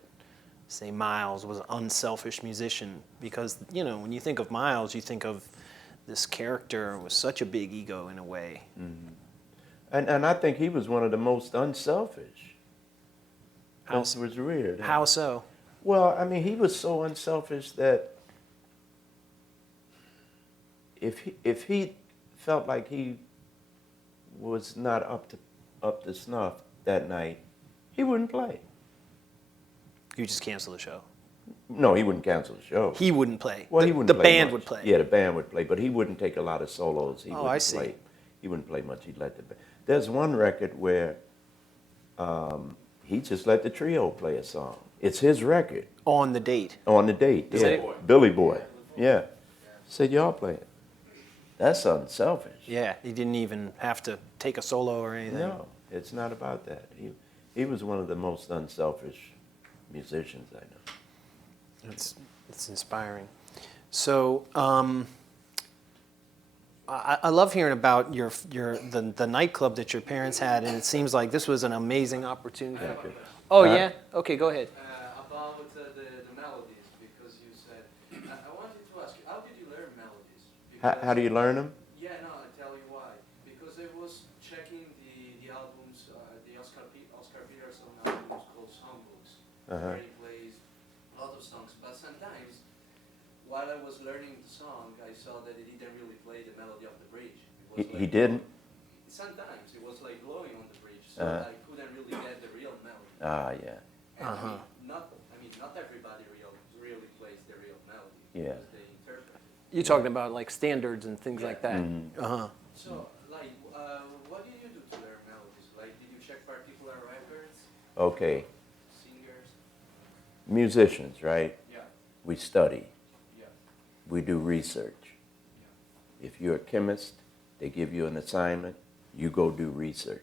say, Miles was an unselfish musician? Because, you know, when you think of Miles, you think of this character with such a big ego in a way. Mm-hmm. And I think he was one of the most unselfish. That was weird. Huh? How so? Well, I mean, he was so unselfish that if he felt like he was not up to snuff that night, he wouldn't play. You just cancel the show. No, he wouldn't cancel the show. He wouldn't play. Well, he wouldn't play. The band much. would play. Yeah, the band would play, but he wouldn't take a lot of solos. He wouldn't I see. play. He wouldn't play much. He'd let the band. There's one record where he just let the trio play a song. It's his record. On the date. On the date, yeah. Billy Boy. Billy Boy, yeah. Said, y'all play it. That's unselfish. Yeah, he didn't even have to take a solo or anything. No, it's not about that. He was one of the most unselfish musicians I know. It's inspiring. So I love hearing about the nightclub that your parents had, and it seems like this was an amazing opportunity. Yeah, good. Oh yeah? Okay, go ahead. About the melodies, because you said, I wanted to ask you, how did you learn melodies? How do you learn them? Yeah, no, I'll tell you why. Because I was checking the albums, the Oscar Peterson albums called Songbooks, Uh-huh. where he plays a lot of songs. But sometimes, while I was learning the song, I saw that he didn't really play the melody of the bridge. It was He didn't? Sometimes it was like blowing on the bridge, so Uh-huh. I couldn't really get the real melody. Ah, yeah. And Uh-huh. I mean, not everybody really plays the real melody. Yeah. Because they interpret. You're talking about like standards and things like that. Mhm. Uh-huh. So, like, what did you do to learn melodies? Like, did you check particular records, Okay. singers? Musicians, right? Yeah, We study. yeah, We do research. yeah. If you're a chemist, they give you an assignment, you go do research.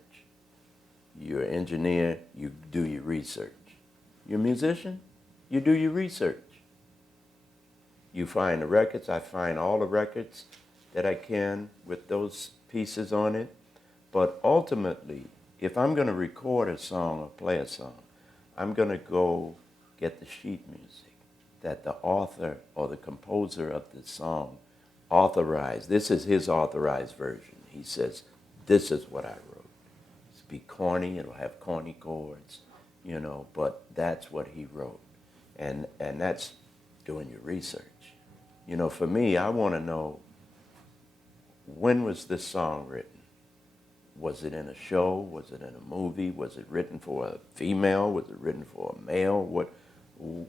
You're an engineer, you do your research. You're a musician, you do your research. You find the records, I find all the records that I can with those pieces on it. But ultimately, if I'm going to record a song or play a song, I'm going to go get the sheet music that the author or the composer of the song authorized. This is his authorized version. He says, this is what I wrote. It's be corny, it'll have corny chords, you know, but that's what he wrote. And that's doing your research. You know, for me, I want to know, when was this song written? Was it in a show? Was it in a movie? Was it written for a female? Was it written for a male? What?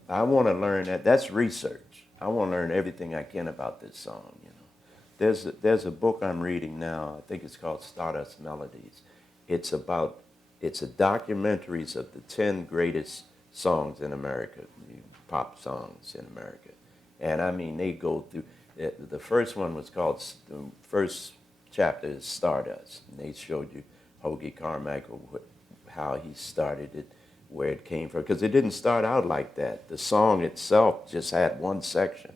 I want to learn that. That's research. I want to learn everything I can about this song, you know. There's a book I'm reading now. I think it's called Stardust Melodies. It's documentaries of the 10 greatest songs in America, pop songs in America. And I mean, they go through, the first one was called, the first chapter is Stardust. And they showed you Hoagie Carmichael, how he started it, where it came from. Because it didn't start out like that. The song itself just had one section.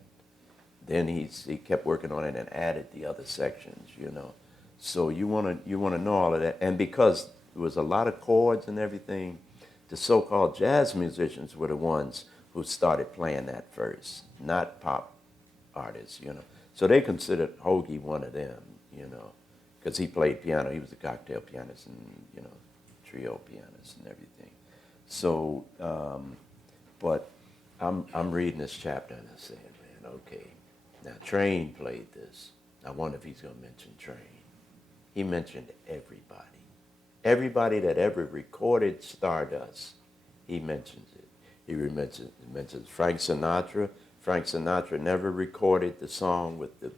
Then he kept working on it and added the other sections, you know. So you want to know all of that. And because there was a lot of chords and everything, the so-called jazz musicians were the ones who started playing that first, not pop artists, you know. So they considered Hoagie one of them, you know, because he played piano. He was a cocktail pianist and, you know, trio pianist and everything. So, but I'm reading this chapter and I'm saying, man, okay, now Train played this. I wonder if he's going to mention Train. He mentioned everybody. Everybody that ever recorded Stardust, he mentions it. He mentions Frank Sinatra. Frank Sinatra never recorded the song with the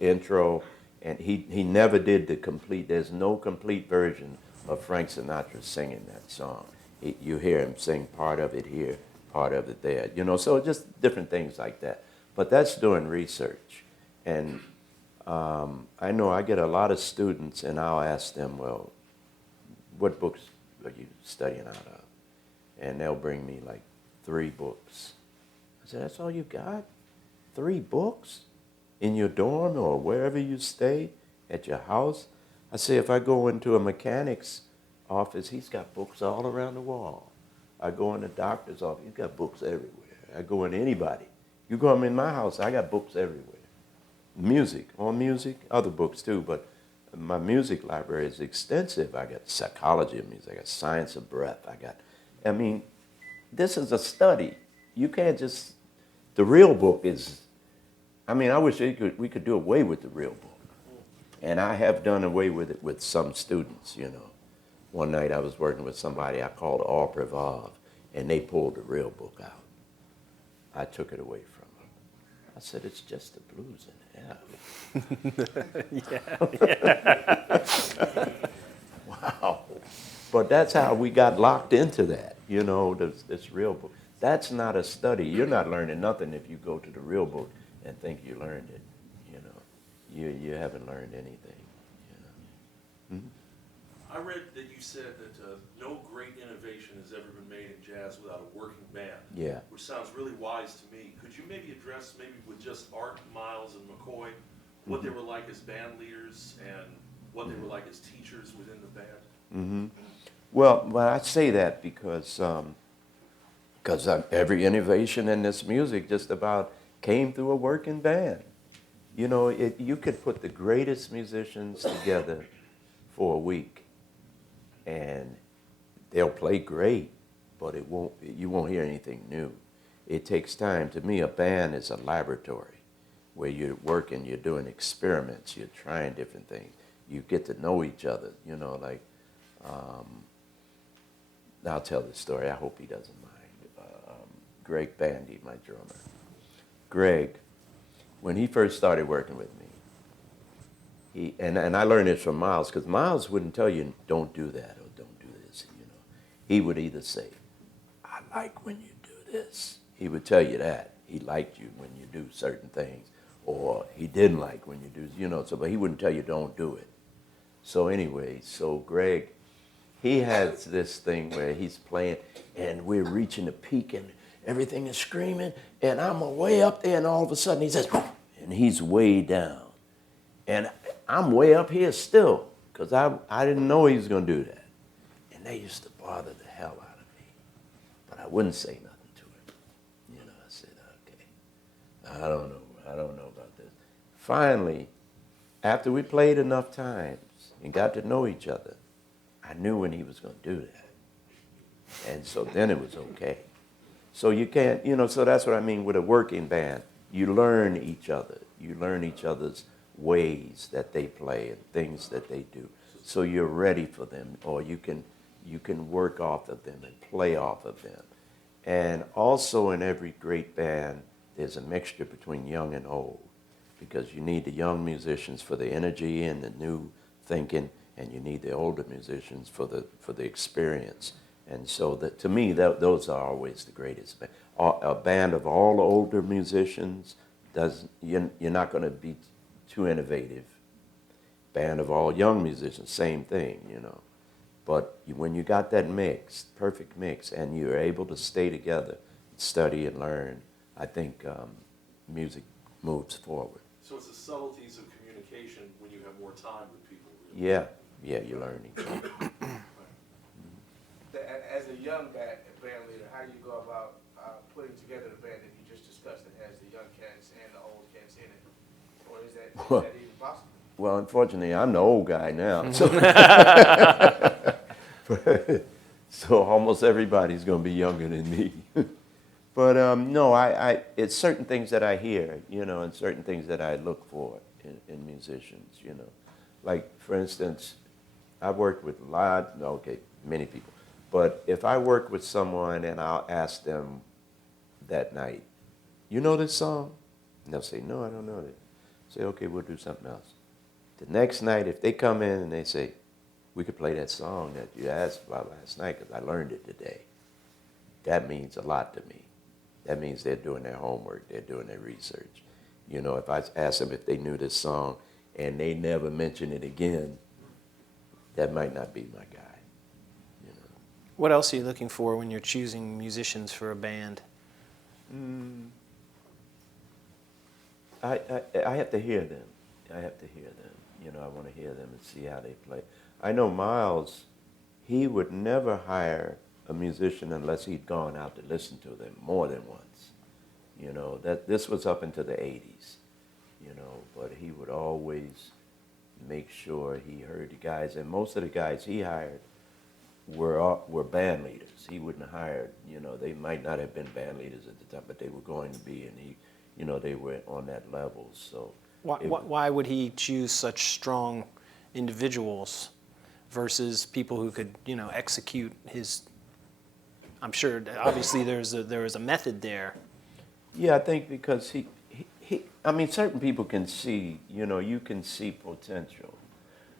intro, and he never did the complete. There's no complete version of Frank Sinatra singing that song. You hear him sing part of it here, part of it there. You know, so just different things like that. But that's doing research, and I know I get a lot of students, and I'll ask them, well, what books are you studying out of? And they'll bring me like 3 books. I said, that's all you got? 3 books? In your dorm or wherever you stay, at your house? I say, if I go into a mechanic's office, he's got books all around the wall. I go in the doctor's office, he's got books everywhere. I go in anybody. You come in my house, I got books everywhere. Music, other books too, but my music library is extensive. I got psychology of music, I got science of breath, I mean, this is a study. You can't just, the real book is, I mean, I wish we could do away with the real book. And I have done away with it with some students, you know. One night I was working with somebody I called Au Privave, and they pulled the real book out. I took it away from them. I said, it's just the blues and F. Wow. But that's how we got locked into that, you know, this real book. That's not a study. You're not learning nothing if you go to the real book and think you learned it, you know. You haven't learned anything, you know. Mm-hmm. I read that you said that no great innovation has ever been made in jazz without a working band. Yeah. Which sounds really wise to me. Could you maybe address, maybe with just Art, Miles, and McCoy, what they were like as band leaders and what they were like as teachers within the band? Mm-hmm. Well, I say that because every innovation in this music just about came through a working band. You know, you could put the greatest musicians together for a week, and they'll play great, but you won't hear anything new. It takes time. To me, a band is a laboratory where you're working, you're doing experiments, you're trying different things. You get to know each other, you know, like, I'll tell this story. I hope he doesn't mind. Greg Bandy, my drummer. Greg, when he first started working with me, and I learned this from Miles, because Miles wouldn't tell you, don't do that or don't do this, you know. He would either say, I like when you do this. He would tell you that. He liked you when you do certain things, or he didn't like when you do, you know, so, but he wouldn't tell you don't do it. So anyway, so Greg, he has this thing where he's playing and we're reaching the peak and everything is screaming and I'm way up there and all of a sudden he says, and he's way down. And I'm way up here still. because I didn't know he was going to do that. And they used to bother the hell out of me. But I wouldn't say nothing to him. You know, I said, okay, I don't know about this. Finally, after we played enough times and got to know each other, I knew when he was going to do that. And so then it was okay. So you can't, you know, so that's what I mean with a working band. You learn each other. You learn each other's ways that they play and things that they do. So you're ready for them, or you can work off of them and play off of them. And also in every great band, there's a mixture between young and old, because you need the young musicians for the energy and the new thinking, and you need the older musicians for the experience. And so to me, those are always the greatest. A band of all older musicians, you're not going to be too innovative. Band of all young musicians, same thing, you know. But when you got that mix, perfect mix, and you're able to stay together, study and learn, I think music moves forward. So it's the subtleties of communication when you have more time with people. Yeah, you learn each other. As a young band leader, how do you go about putting together the band that you just discussed that has the young cats and the old cats in it? Or is that even possible? Well, unfortunately, I'm the old guy now. So, so almost everybody's going to be younger than me. But no, it's certain things that I hear, you know, and certain things that I look for in musicians, you know. Like, for instance, I've worked with many people. But if I work with someone and I'll ask them that night, you know this song? And they'll say, no, I don't know it. Say, okay, we'll do something else. The next night, if they come in and they say, we could play that song that you asked about last night because I learned it today, that means a lot to me. That means they're doing their homework, they're doing their research. You know, if I ask them if they knew this song and they never mention it again, that might not be my guy. You know. What else are you looking for when you're choosing musicians for a band? I have to hear them. I have to hear them. You know, I want to hear them and see how they play. I know Miles, he would never hire a musician unless he'd gone out to listen to them more than once. You know, this was up into the 80s, you know, but he would always make sure he heard the guys. And most of the guys he hired were band leaders. He wouldn't have hired, you know, they might not have been band leaders at the time, but they were going to be, and you know, they were on that level, so. Why would he choose such strong individuals versus people who could, you know, execute his? I'm sure, obviously, there was a method there. Yeah, I think because I mean, certain people can see, you know, you can see potential.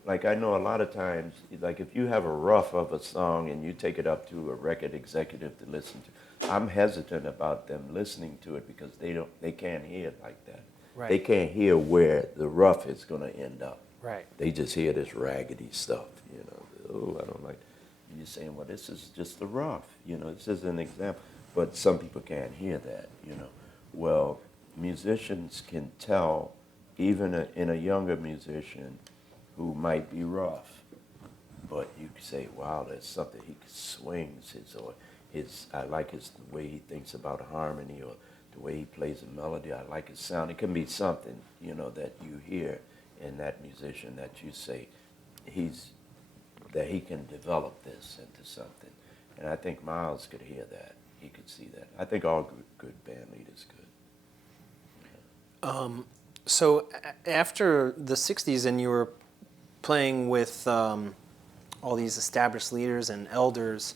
Like I know a lot of times, like if you have a rough of a song and you take it up to a record executive to listen to, I'm hesitant about them listening to it because they can't hear it like that. Right. They can't hear where the rough is going to end up. Right. They just hear this raggedy stuff, you know. Oh, I don't like. And you're saying, well, this is just the rough, you know. This is an example, but some people can't hear that, you know. Well, musicians can tell, even in a younger musician who might be rough, but you can say, wow, there's something he swings I like the way he thinks about harmony, or the way he plays a melody. I like his sound. It can be something, you know, that you hear in that musician that you say that he can develop this into something. And I think Miles could hear that. He could see that. I think all good band leaders could. So after the 60s and you were playing with all these established leaders and elders,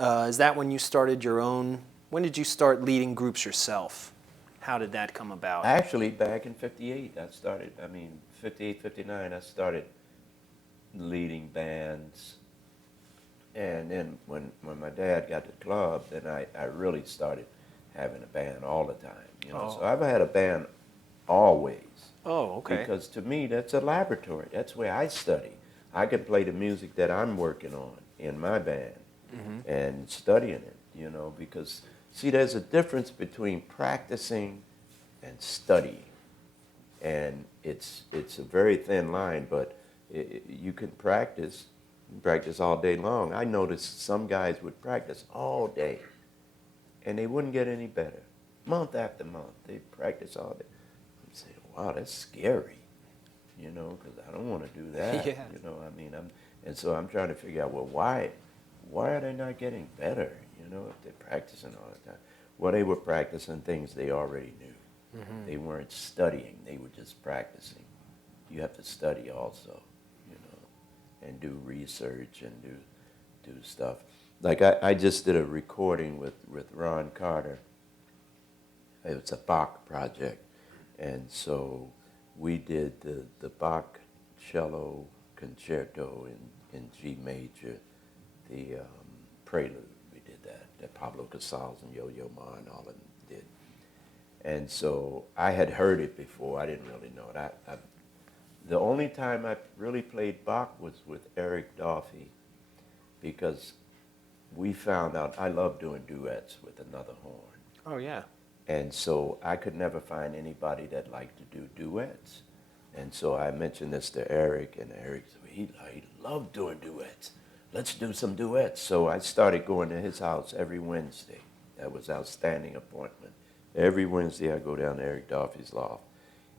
is that when you started your own? When did you start leading groups yourself? How did that come about? Actually, back in 58, 58, 59, I started leading bands. And then when my dad got the club, then I really started having a band all the time. You know, So I've had a band always. Oh, okay. Because to me, that's a laboratory. That's where I study. I can play the music that I'm working on in my band and studying it, you know, because, see, there's a difference between practicing and studying. And it's a very thin line, but you can practice all day long. I noticed some guys would practice all day, and they wouldn't get any better. Month after month, they'd practice all day. I'm saying, wow, that's scary, because I don't want to do that. Yeah. And so I'm trying to figure out, well, why are they not getting better, if they're practicing all the time? Well, they were practicing things they already knew. Mm-hmm. They weren't studying, they were just practicing. You have to study also, and do research and do stuff. Like I just did a recording with Ron Carter. It was a Bach project. And so we did the Bach cello concerto in G major, the prelude. We did that Pablo Casals and Yo-Yo Ma and all of them did. And so I had heard it before. I didn't really know it. The only time I really played Bach was with Eric Dolphy, because we found out I love doing duets with another horn. Oh, yeah. And so I could never find anybody that liked to do duets. And so I mentioned this to Eric, and Eric said, he loved doing duets. Let's do some duets. So I started going to his house every Wednesday. That was our standing appointment. Every Wednesday I go down to Eric Dolphy's loft.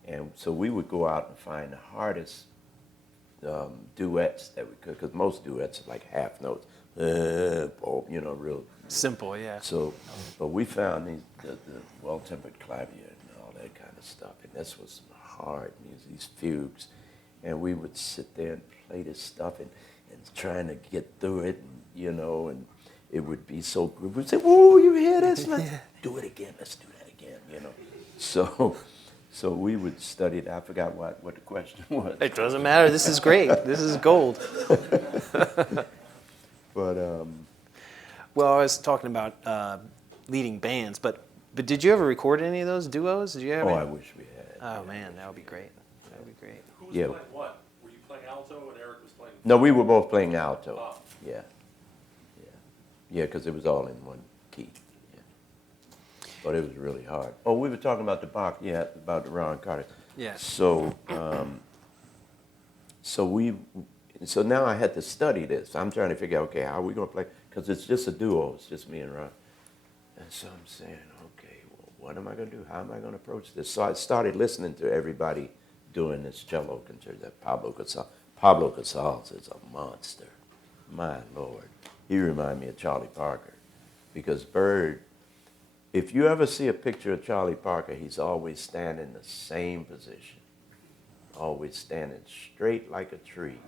And so we would go out and find the hardest duets that we could, because most duets are like half notes, real simple, yeah. So, but we found the well-tempered clavier and all that kind of stuff, and this was some hard music, these fugues, and we would sit there and play this stuff and trying to get through it, and it would be so good. We'd say, "Whoa, you hear this? Let's do it again. Let's do that again." So we would study it. I forgot what the question was. It doesn't matter. This is great. This is gold. But well, I was talking about leading bands, but did you ever record any of those duos? Did you ever? oh, I wish we had. Oh man, that would be great. That would be great. Who was Yeah. playing what? Were you playing alto and Eric was playing? No, we were both playing alto. Ah. Yeah, because it was all in one key. Yeah. But it was really hard. Oh, we were talking about the Bach. Yeah, about the Ron Carter. Yeah. So, so now I had to study this. I'm trying to figure out, okay, how are we going to play? Because it's just a duo. It's just me and Ron. And so I'm saying, okay, well, what am I going to do? How am I going to approach this? So I started listening to everybody doing this cello concerto. That Pablo Casals is a monster. My Lord. He reminded me of Charlie Parker. Because Bird, if you ever see a picture of Charlie Parker, he's always standing in the same position. Always standing straight like a tree.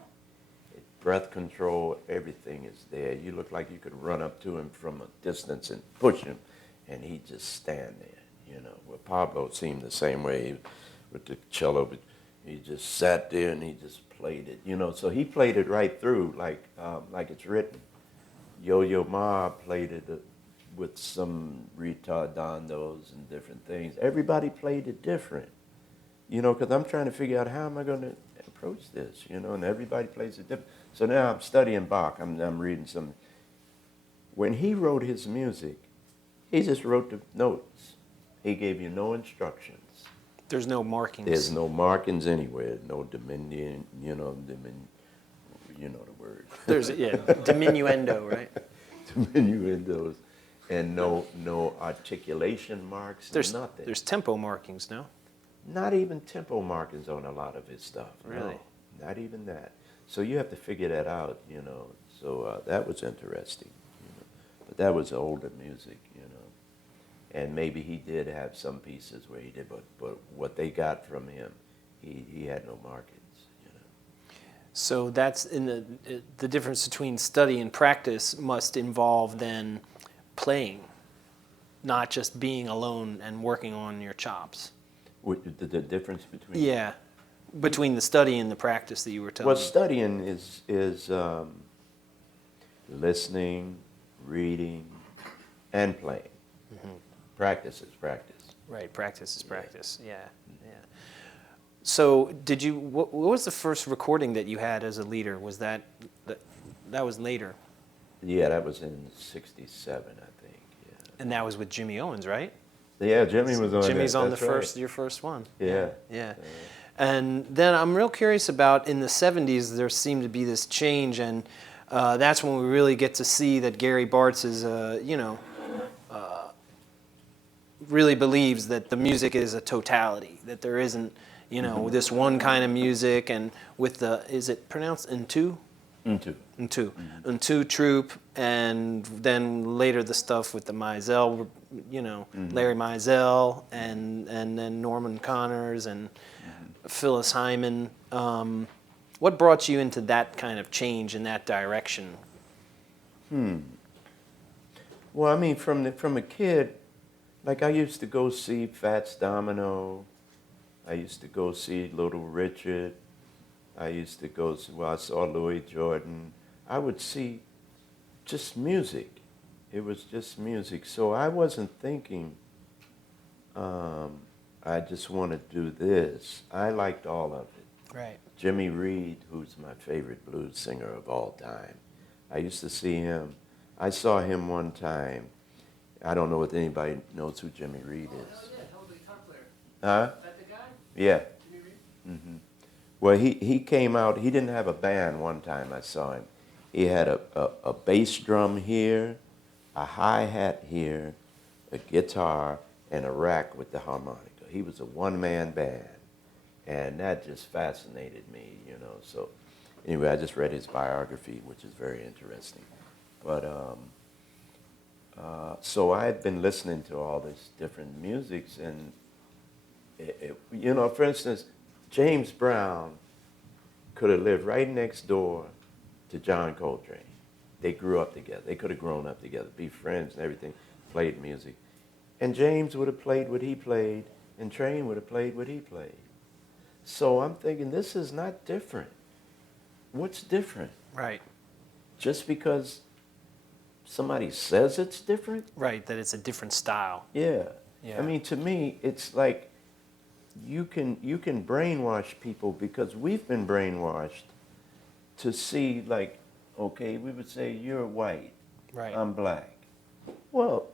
Breath control, everything is there. You look like you could run up to him from a distance and push him, and he'd just stand there, Well, Pablo seemed the same way with the cello, but he just sat there and he just played it, So he played it right through, like it's written. Yo-Yo Ma played it with some retardandos and different things. Everybody played it different, because I'm trying to figure out how am I going to approach this, and everybody plays it different. So now I'm studying Bach. I'm reading some. When he wrote his music, he just wrote the notes. He gave you no instructions. There's no markings. There's no markings anywhere. No diminuendo, the word. There's diminuendo, right? Diminuendos, and no articulation marks. Nothing. There's tempo markings, no? Not even tempo markings on a lot of his stuff. Really? No, not even that. So you have to figure that out, So that was interesting, But that was older music, And maybe he did have some pieces where he did, but what they got from him, he had no markings, So that's in the difference between study and practice must involve then playing, not just being alone and working on your chops. The difference between... Yeah, between the study and the practice that you were telling Well, me. studying is listening, reading, and playing. Mm-hmm. Practice is practice. Right, practice is practice. Yeah. So, what was the first recording that you had as a leader? Was that was later? Yeah, that was in '67, I think. Yeah. And that was with Jimmy Owens, right? Yeah, Jimmy was on Jimmy's that. on That's the right. first, your first one. Yeah. Yeah. And then I'm real curious about in the 70s, there seemed to be this change, and that's when we really get to see that Gary Bartz is, really believes that the music is a totality, that there isn't, this one kind of music, and with the, is it pronounced Ntu? Into. Ntu. Ntu troupe, and then later the stuff with the Mizell, Larry Mizell, and then Norman Connors and Phyllis Hyman. What brought you into that kind of change in that direction? Well, I mean, from a kid, like I used to go see Fats Domino. I used to go see Little Richard. I used to go see, I saw Louis Jordan. I would see just music. It was just music. So I wasn't thinking, I just want to do this. I liked all of it. Right. Jimmy Reed, who's my favorite blues singer of all time. I used to see him. I saw him one time. I don't know if anybody knows who Jimmy Reed Oh, is. hell yeah, hell of a guitar player. Huh? That the guy? Yeah. Jimmy Reed? Well, he came out. He didn't have a band one time I saw him. He had a bass drum here, a hi-hat here, a guitar, and a rack with the harmonica. He was a one-man band, and that just fascinated me, So anyway, I just read his biography, which is very interesting. But so I had been listening to all this different musics, and for instance, James Brown could have lived right next door to John Coltrane. They grew up together. They could have grown up together, be friends and everything, played music. And James would have played what he played, and Train would have played what he played. So I'm thinking, this is not different. What's different? Right. Just because somebody says it's different? Right, that it's a different style. Yeah. Yeah. I mean, to me, it's like you can brainwash people, because we've been brainwashed to see, like, okay, we would say, you're white, Right. I'm black. Well,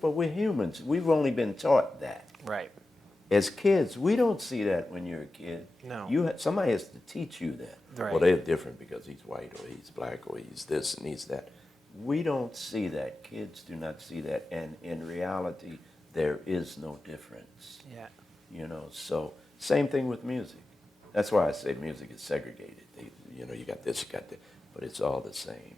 but we're humans. We've only been taught that. Right. As kids, we don't see that when you're a kid. No. Somebody has to teach you that. Right. Well, they're different because he's white or he's black or he's this and he's that. We don't see that. Kids do not see that. And in reality, there is no difference. Yeah. So same thing with music. That's why I say music is segregated. You got this, you got that, but it's all the same,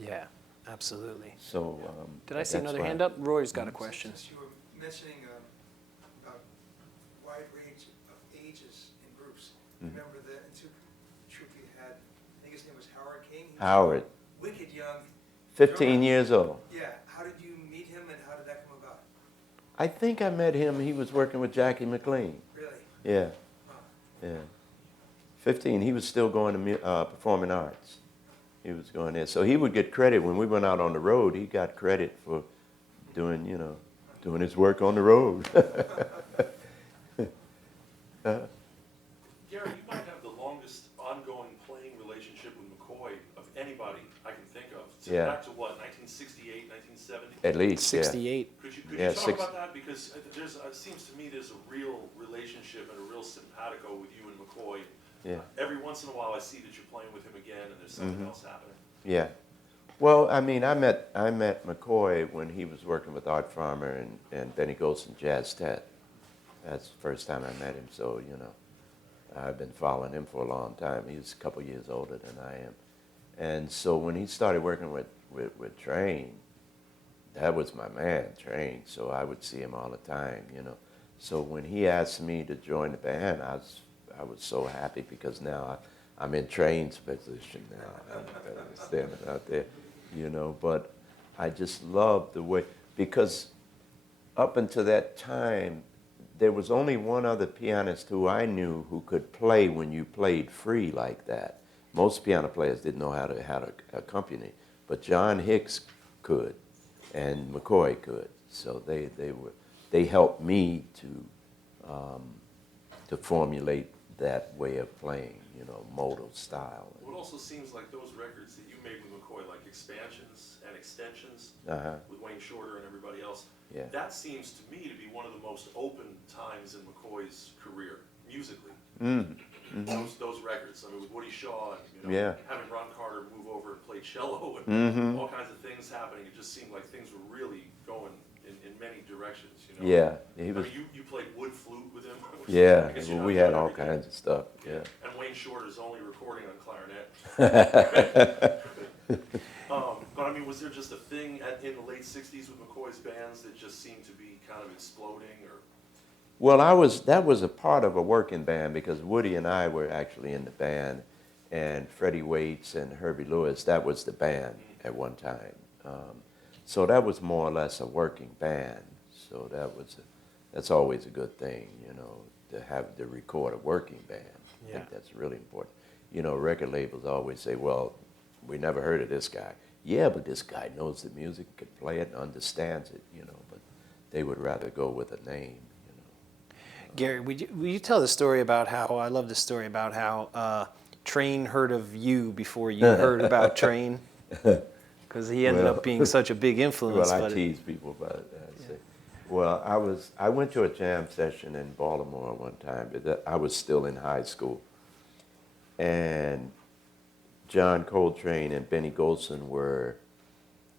Yeah, absolutely. So Did I see another hand up? Roy's got a question. Since you were mentioning about wide range of ages and groups, remember the troupe you had, I think his name was Howard King? He was Howard, wicked young. 15 years old. Yeah, how did you meet him and how did that come about? I think I met him, he was working with Jackie McLean. Really? Yeah, Huh. yeah. 15, he was still going to performing arts. He was going there. So he would get credit when we went out on the road. He got credit for doing his work on the road. Gary, you might have the longest ongoing playing relationship with McCoy of anybody I can think of. So Yeah. back to what, 1968, 1970? At least, yeah. 68. Could you Yeah, talk six- about that? Because it seems to me there's a real relationship and a real simpatico with you and McCoy. Yeah. Every once in a while I see that you're playing with him again and there's something else happening. Yeah. Well, I mean, I met McCoy when he was working with Art Farmer and Benny Golson Jazz Tet. That's the first time I met him. So, I've been following him for a long time. He's a couple years older than I am. And so when he started working with Train, that was my man, Train. So I would see him all the time, So when he asked me to join the band, I was so happy, because now I'm in Train's position now. I'm standing out there, But I just love the way, because up until that time, there was only one other pianist who I knew who could play when you played free like that. Most piano players didn't know how to accompany, but John Hicks could, and McCoy could. So they helped me to formulate that way of playing, modal style. Well, it also seems like those records that you made with McCoy, like expansions and extensions with Wayne Shorter and everybody else, Yeah. that seems to me to be one of the most open times in McCoy's career. musically. Mm-hmm. Those records. I mean, with Woody Shaw and Yeah. having Ron Carter move over and play cello and Mm-hmm. all kinds of things happening. It just seemed like things were really going in many directions. Yeah, he I was. mean, you played wood flute with him. Yeah, I guess well, you're we not had doing all everything. kinds of stuff. Yeah. And Wayne Shorter's only recording on clarinet. But I mean, was there just a thing in the late '60s with McCoy's bands that just seemed to be kind of exploding, or? Well, that was a part of a working band because Woody and I were actually in the band, and Freddie Waits and Herbie Lewis, that was the band at one time. So that was more or less a working band. So that's always a good thing, to record a working band. I think that's really important. Record labels always say, well, we never heard of this guy. Yeah, but this guy knows the music, can play it, and understands it, but they would rather go with a name. Gary, will you tell the story about how, I love the story about how Train heard of you before you heard about Train? Because he ended up being such a big influence. Well, I tease people about it. I say, well, I went to a jam session in Baltimore one time. I was still in high school. And John Coltrane and Benny Golson were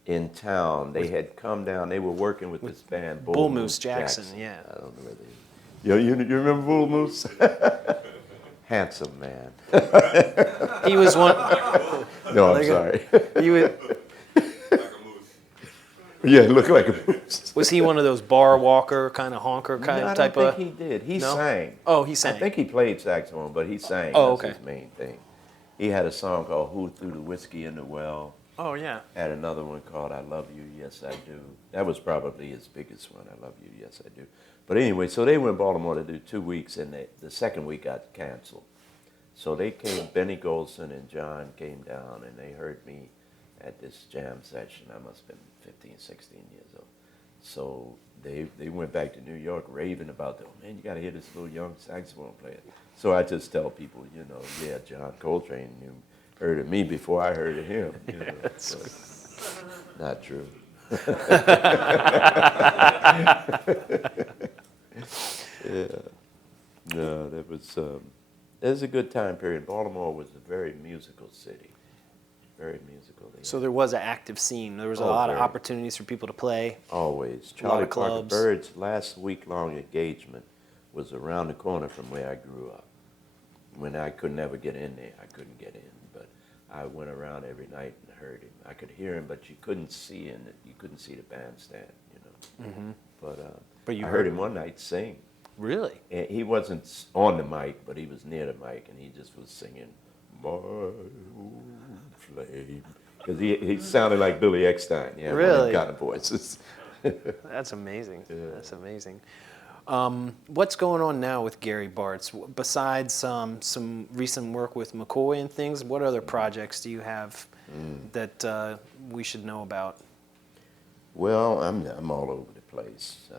in town. They had come down. They were working with this band, Bull Moose Jackson. Yeah. I don't know where they. You remember Bull Moose? Handsome man. He was one. No, I'm sorry. He was, Yeah, he looked like a moose. was he one of those bar walker kind of honker kind No, I of don't type of? think he did. He No? sang. Oh, he sang. I think he played saxophone, but he sang. Oh, That's okay. his main thing. He had a song called Who Threw the Whiskey in the Well. Oh yeah. Had another one called I Love You, Yes I Do. That was probably his biggest one, I Love You, Yes I Do. But anyway, so they went to Baltimore to do 2 weeks, and the second week got canceled. So they came, Benny Golson and John came down, and they heard me at this jam session. I must have been 15, 16 years old. So they went back to New York raving about, oh man, you got to hear this little young saxophone player. So I just tell people, yeah, John Coltrane heard of me before I heard of him. So, not true. Yeah. No, that was a good time period. Baltimore was a very musical city. Very musical. So there was an active scene. There was a Oh, lot of very. opportunities for people to play. Always. A lot Charlie of Parker clubs. Bird's last week-long engagement was around the corner from where I grew up. When I could never get in there, I couldn't get in. But I went around every night and heard him. I could hear him, but you couldn't see you couldn't see the bandstand, Mm-hmm. But you I heard him one night sing. Really? And he wasn't on the mic, but he was near the mic, and he just was singing, "My Old Flame," because he sounded like Billy Eckstine. Yeah, one of them Really? kind of voices. That's amazing. Yeah. That's amazing. What's going on now with Gary Bartz? Besides some recent work with McCoy and things, what other projects do you have that we should know about? Well, I'm all over the place.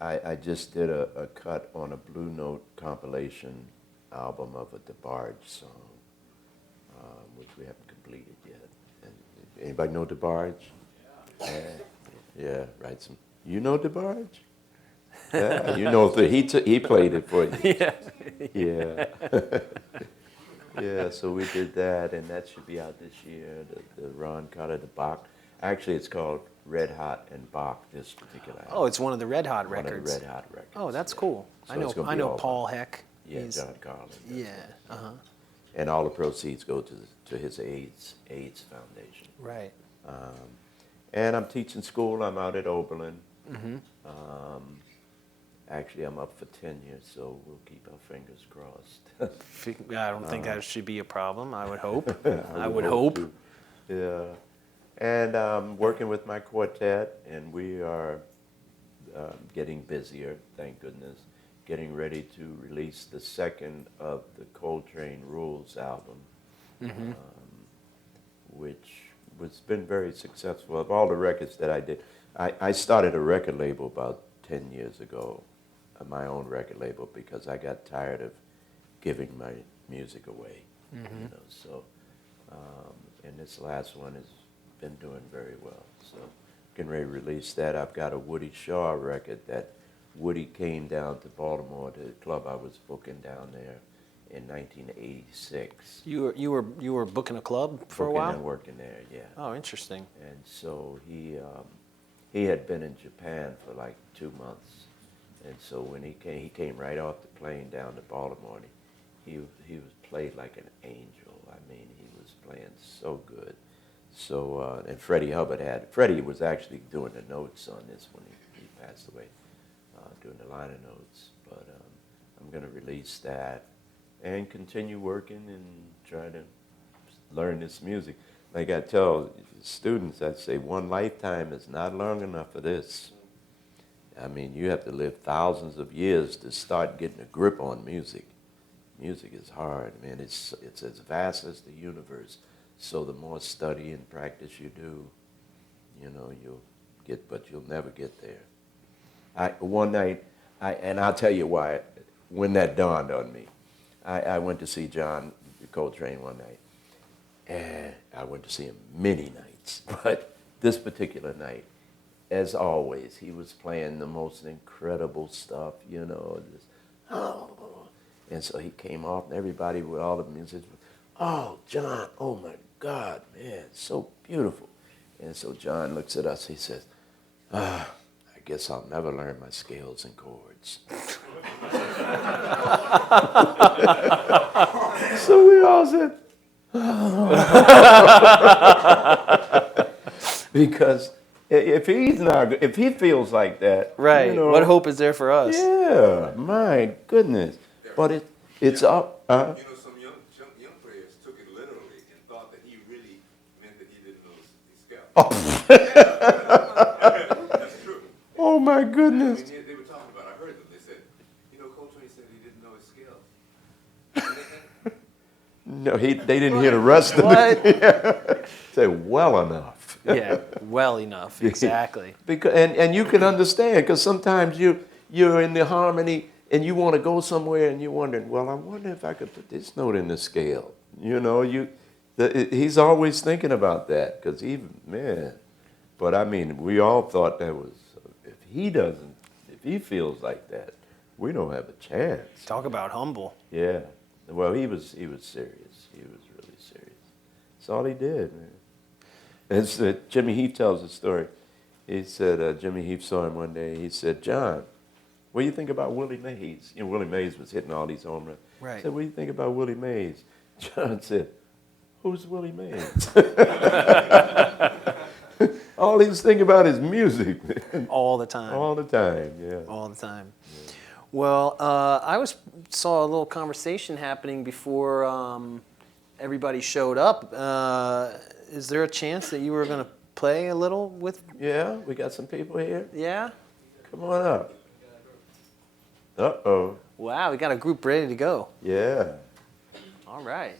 I just did a cut on a Blue Note compilation album of a DeBarge song, which we haven't completed yet. Anybody know DeBarge? Yeah, write some. You know DeBarge? Yeah, he played it for you. Yeah. Yeah. Yeah, so we did that, and that should be out this year, the Ron Carter, the Bach. Actually, it's called Red Hot and Bach, this particular album. Oh, it's one of the Red Hot records. One of the Red Hot records. Oh, that's yeah. cool. So it's gonna be all Paul Bach. Heck. Yeah, He's- John Carlin. Yeah. Uh-huh. And all the proceeds go to his AIDS Foundation. Right. And I'm teaching school. I'm out at Oberlin. Mm-hmm. Actually, I'm up for tenure, so we'll keep our fingers crossed. I don't think that should be a problem. I would hope. I would hope. Too. Yeah. And I'm working with my quartet, and we are getting busier, thank goodness, getting ready to release the second of the Coltrane Rules album, which has been very successful. Of all the records that I did, I started a record label about 10 years ago, my own record label, because I got tired of giving my music away, so, and this last one has been doing very well, so getting ready to release that. I've got a Woody Shaw record that Woody came down to Baltimore to the club I was booking down there in 1986. You were booking a club for a Booking while? and working there, yeah. Oh, interesting. And so he had been in Japan for like 2 months. And so when he came right off the plane down to Baltimore, and he was played like an angel. I mean, he was playing so good. So, and Freddie was actually doing the notes on this when he passed away, doing the liner notes. But I'm going to release that and continue working and try to learn this music. Like I tell students, I say, one lifetime is not long enough for this. I mean, you have to live thousands of years to start getting a grip on music. Music is hard, man. It's as vast as the universe. So the more study and practice you do, you know, but you'll never get there. One night, and I'll tell you why, when that dawned on me. I went to see John Coltrane one night, and I went to see him many nights, but this particular night, as always, he was playing the most incredible stuff, you know, just, and so he came off, and everybody with all the musicians, oh, John, oh my God, man, so beautiful. And so John looks at us, he says, I guess I'll never learn my scales and chords. So we all said, because if he feels like that, Right. you know, What hope is there for us? yeah, my goodness. But it's up. You know, some young players took it literally and thought that he really meant that he didn't know his scale. That's true. Oh my goodness. I mean, they were talking about, I heard them, they said, you know, Coltrane said he didn't know his scale. No, they didn't hear the rest of it. Say well enough. Yeah, well enough, exactly. Because and you can understand, because sometimes you're in the harmony and you want to go somewhere and you're wondering, well, I wonder if I could put this note in the scale. You know, he's always thinking about that, because man. But I mean, we all thought that was, if he feels like that, we don't have a chance. Talk about humble. Yeah. Well, he was serious. He was really serious. That's all he did, man. And Jimmy Heath tells a story. He said, Jimmy Heath saw him one day. He said, John, what do you think about Willie Mays? You know, Willie Mays was hitting all these home runs. Right. He said, what do you think about Willie Mays? John said, who's Willie Mays? All he was thinking about is music, man. All the time. All the time, yeah. All the time. Yeah. Well, I saw a little conversation happening before everybody showed up. Is there a chance that you were going to play a little with? Yeah, we got some people here. Yeah? Come on up. Uh-oh. Wow, we got a group ready to go. Yeah. All right.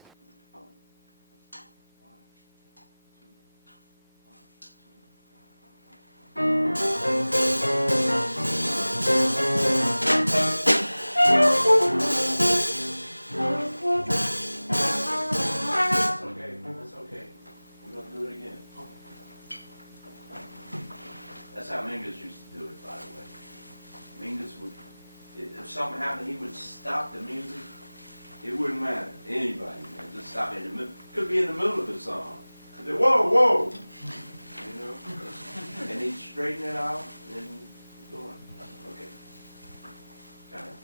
That's how Mingus used to do it, by the way. Mingus would, if something happened, he would stop the music. It wouldn't matter. Anybody, man, just stop it in the middle. Could be in the middle of the song. He'd say, whoa, whoa. You know? And he'd straighten it out and go on. Okay. Got it.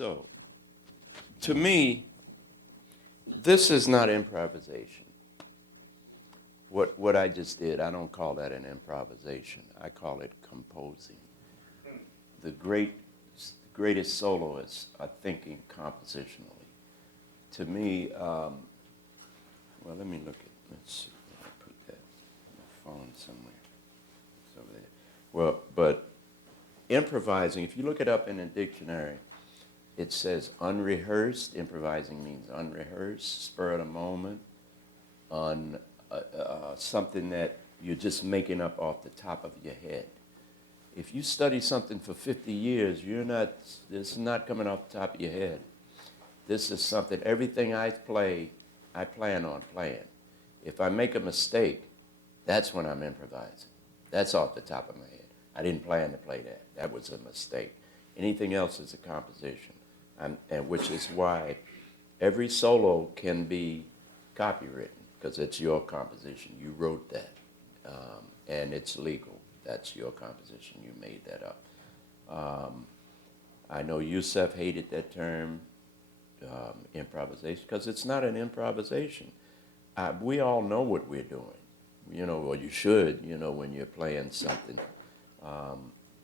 So, to me, this is not improvisation. What I just did, I don't call that an improvisation. I call it composing. The greatest soloists are thinking compositionally. To me, well, let me look at, let's see, I'll put that on the phone somewhere. So there. Well, but improvising, if you look it up in a dictionary, it says unrehearsed. Improvising means unrehearsed, spur of the moment, something that you're just making up off the top of your head. If you study something for 50 years, this is not coming off the top of your head. This is something, everything I play, I plan on playing. If I make a mistake, that's when I'm improvising. That's off the top of my head. I didn't plan to play that. That was a mistake. Anything else is a composition, and which is why every solo can be copywritten, because it's your composition. You wrote that, and it's legal. That's your composition. You made that up. I know Yusef hated that term, improvisation, because it's not an improvisation. We all know what we're doing. You know, or you should, you know, when you're playing something.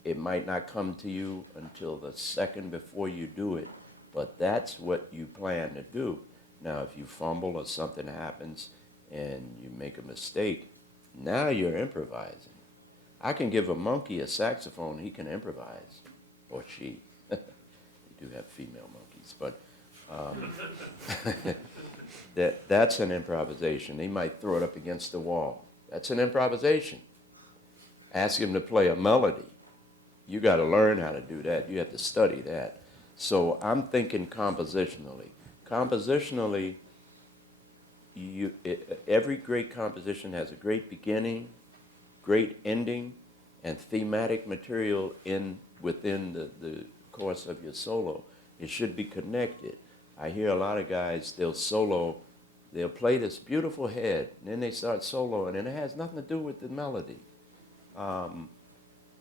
It might not come to you until the second before you do it, but that's what you plan to do. Now, if you fumble or something happens and you make a mistake, now you're improvising. I can give a monkey a saxophone, he can improvise, or she. We do have female monkeys, but that's an improvisation. They might throw it up against the wall. That's an improvisation. Ask him to play a melody. You got to learn how to do that. You have to study that. So I'm thinking compositionally. Compositionally, every great composition has a great beginning, great ending, and thematic material within the course of your solo. It should be connected. I hear a lot of guys, they'll play this beautiful head, and then they start soloing, and it has nothing to do with the melody,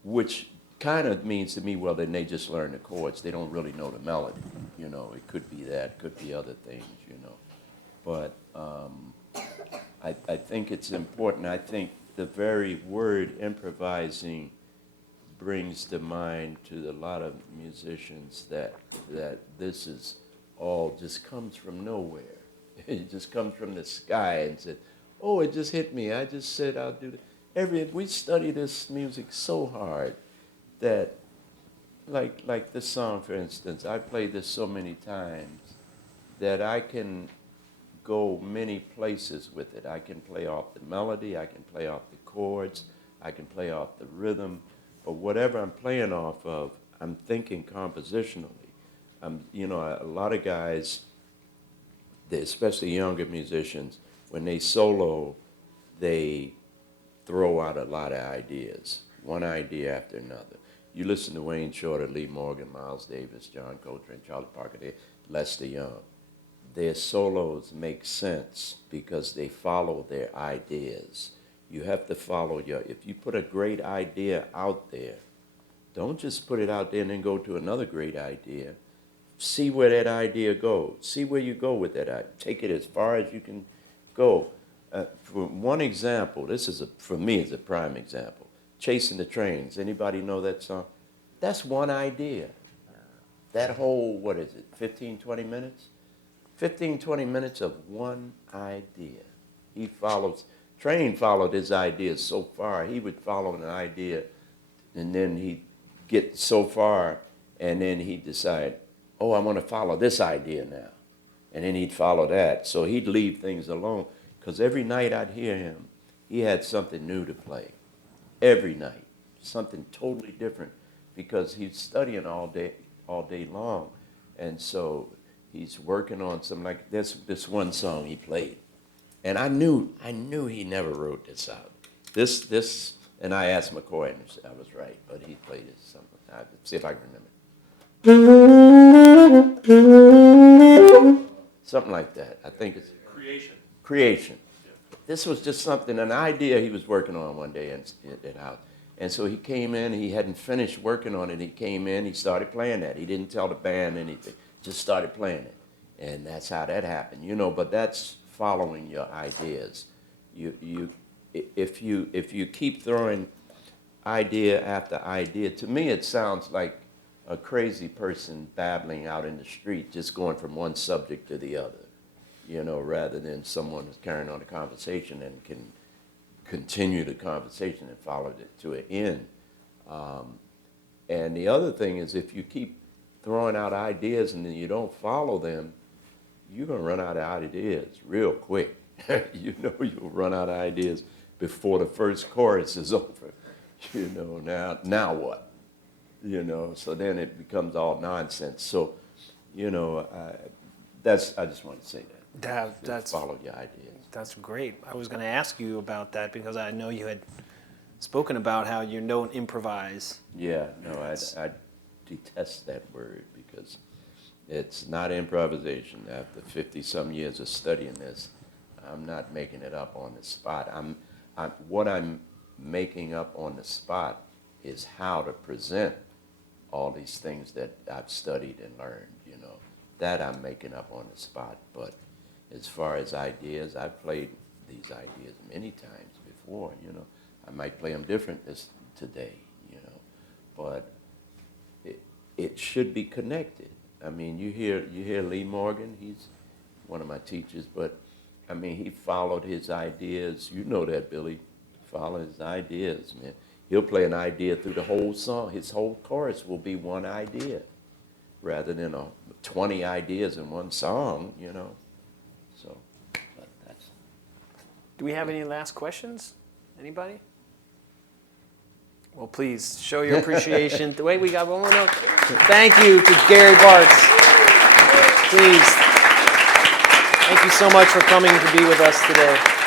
which kind of means to me, well, then they just learn the chords. They don't really know the melody. You know, it could be that, could be other things, you know. But I think it's important. I think the very word improvising brings to mind to a lot of musicians that this is all just comes from nowhere. It just comes from the sky and said, oh, it just hit me. I just said I'll do it. We study this music so hard that, like this song, for instance, I played this so many times that I can go many places with it. I can play off the melody, I can play off the chords, I can play off the rhythm, but whatever I'm playing off of, I'm thinking compositionally. You know, a lot of guys, especially younger musicians, when they solo, they throw out a lot of ideas, one idea after another. You listen to Wayne Shorter, Lee Morgan, Miles Davis, John Coltrane, Charles Parker, Lester Young. Their solos make sense because they follow their ideas. You have to follow if you put a great idea out there, don't just put it out there and then go to another great idea. See where that idea goes. See where you go with that idea. Take it as far as you can go. For one example, for me, it's a prime example. Chasing the Trains. Anybody know that song? That's one idea. That whole, 15, 20 minutes? 15, 20 minutes of one idea. Train followed his ideas so far. He would follow an idea, and then he'd get so far, and then he'd decide, oh, I want to follow this idea now. And then he'd follow that. So he'd leave things alone, because every night I'd hear him, he had something new to play. Every night, something totally different, because he's studying all day long. And so he's working on something like this one song he played. And I knew he never wrote this out. This, and I asked McCoy, and I was right, but he played it something. I'll see if I can remember. Something like that. I think it's Creation. This was just something, an idea he was working on one day at house. And so he came in, he hadn't finished working on it. He came in, he started playing that. He didn't tell the band anything. just started playing it. And that's how that happened, you know, but that's following your ideas. If you keep throwing idea after idea, to me it sounds like a crazy person babbling out in the street, just going from one subject to the other, you know, rather than someone who's carrying on a conversation and can continue the conversation and follow it to an end. And the other thing is, if you keep throwing out ideas and then you don't follow them, you're going to run out of ideas real quick. You know, you'll run out of ideas before the first chorus is over. You know, now what? You know, so then it becomes all nonsense. So, you know, I just want to say that. That's follow your ideas. That's great. I was going to ask you about that because I know you had spoken about how you don't improvise. Yeah, no, I detest that word because it's not improvisation. After 50-some years of studying this, I'm not making it up on the spot. What I'm making up on the spot is how to present all these things that I've studied and learned, you know. That I'm making up on the spot. But as far as ideas, I've played these ideas many times before, you know. I might play them different today, you know. But it should be connected. I mean, you hear Lee Morgan, he's one of my teachers, but I mean, he followed his ideas. You know that, Billy. Follow his ideas, man. He'll play an idea through the whole song. His whole chorus will be one idea, rather than 20 ideas in one song, you know. So, that's. Do we have any last questions? Anybody? Well, please show your appreciation. Wait, we got one more. Thank you to Gary Bartz. Please. Thank you so much for coming to be with us today.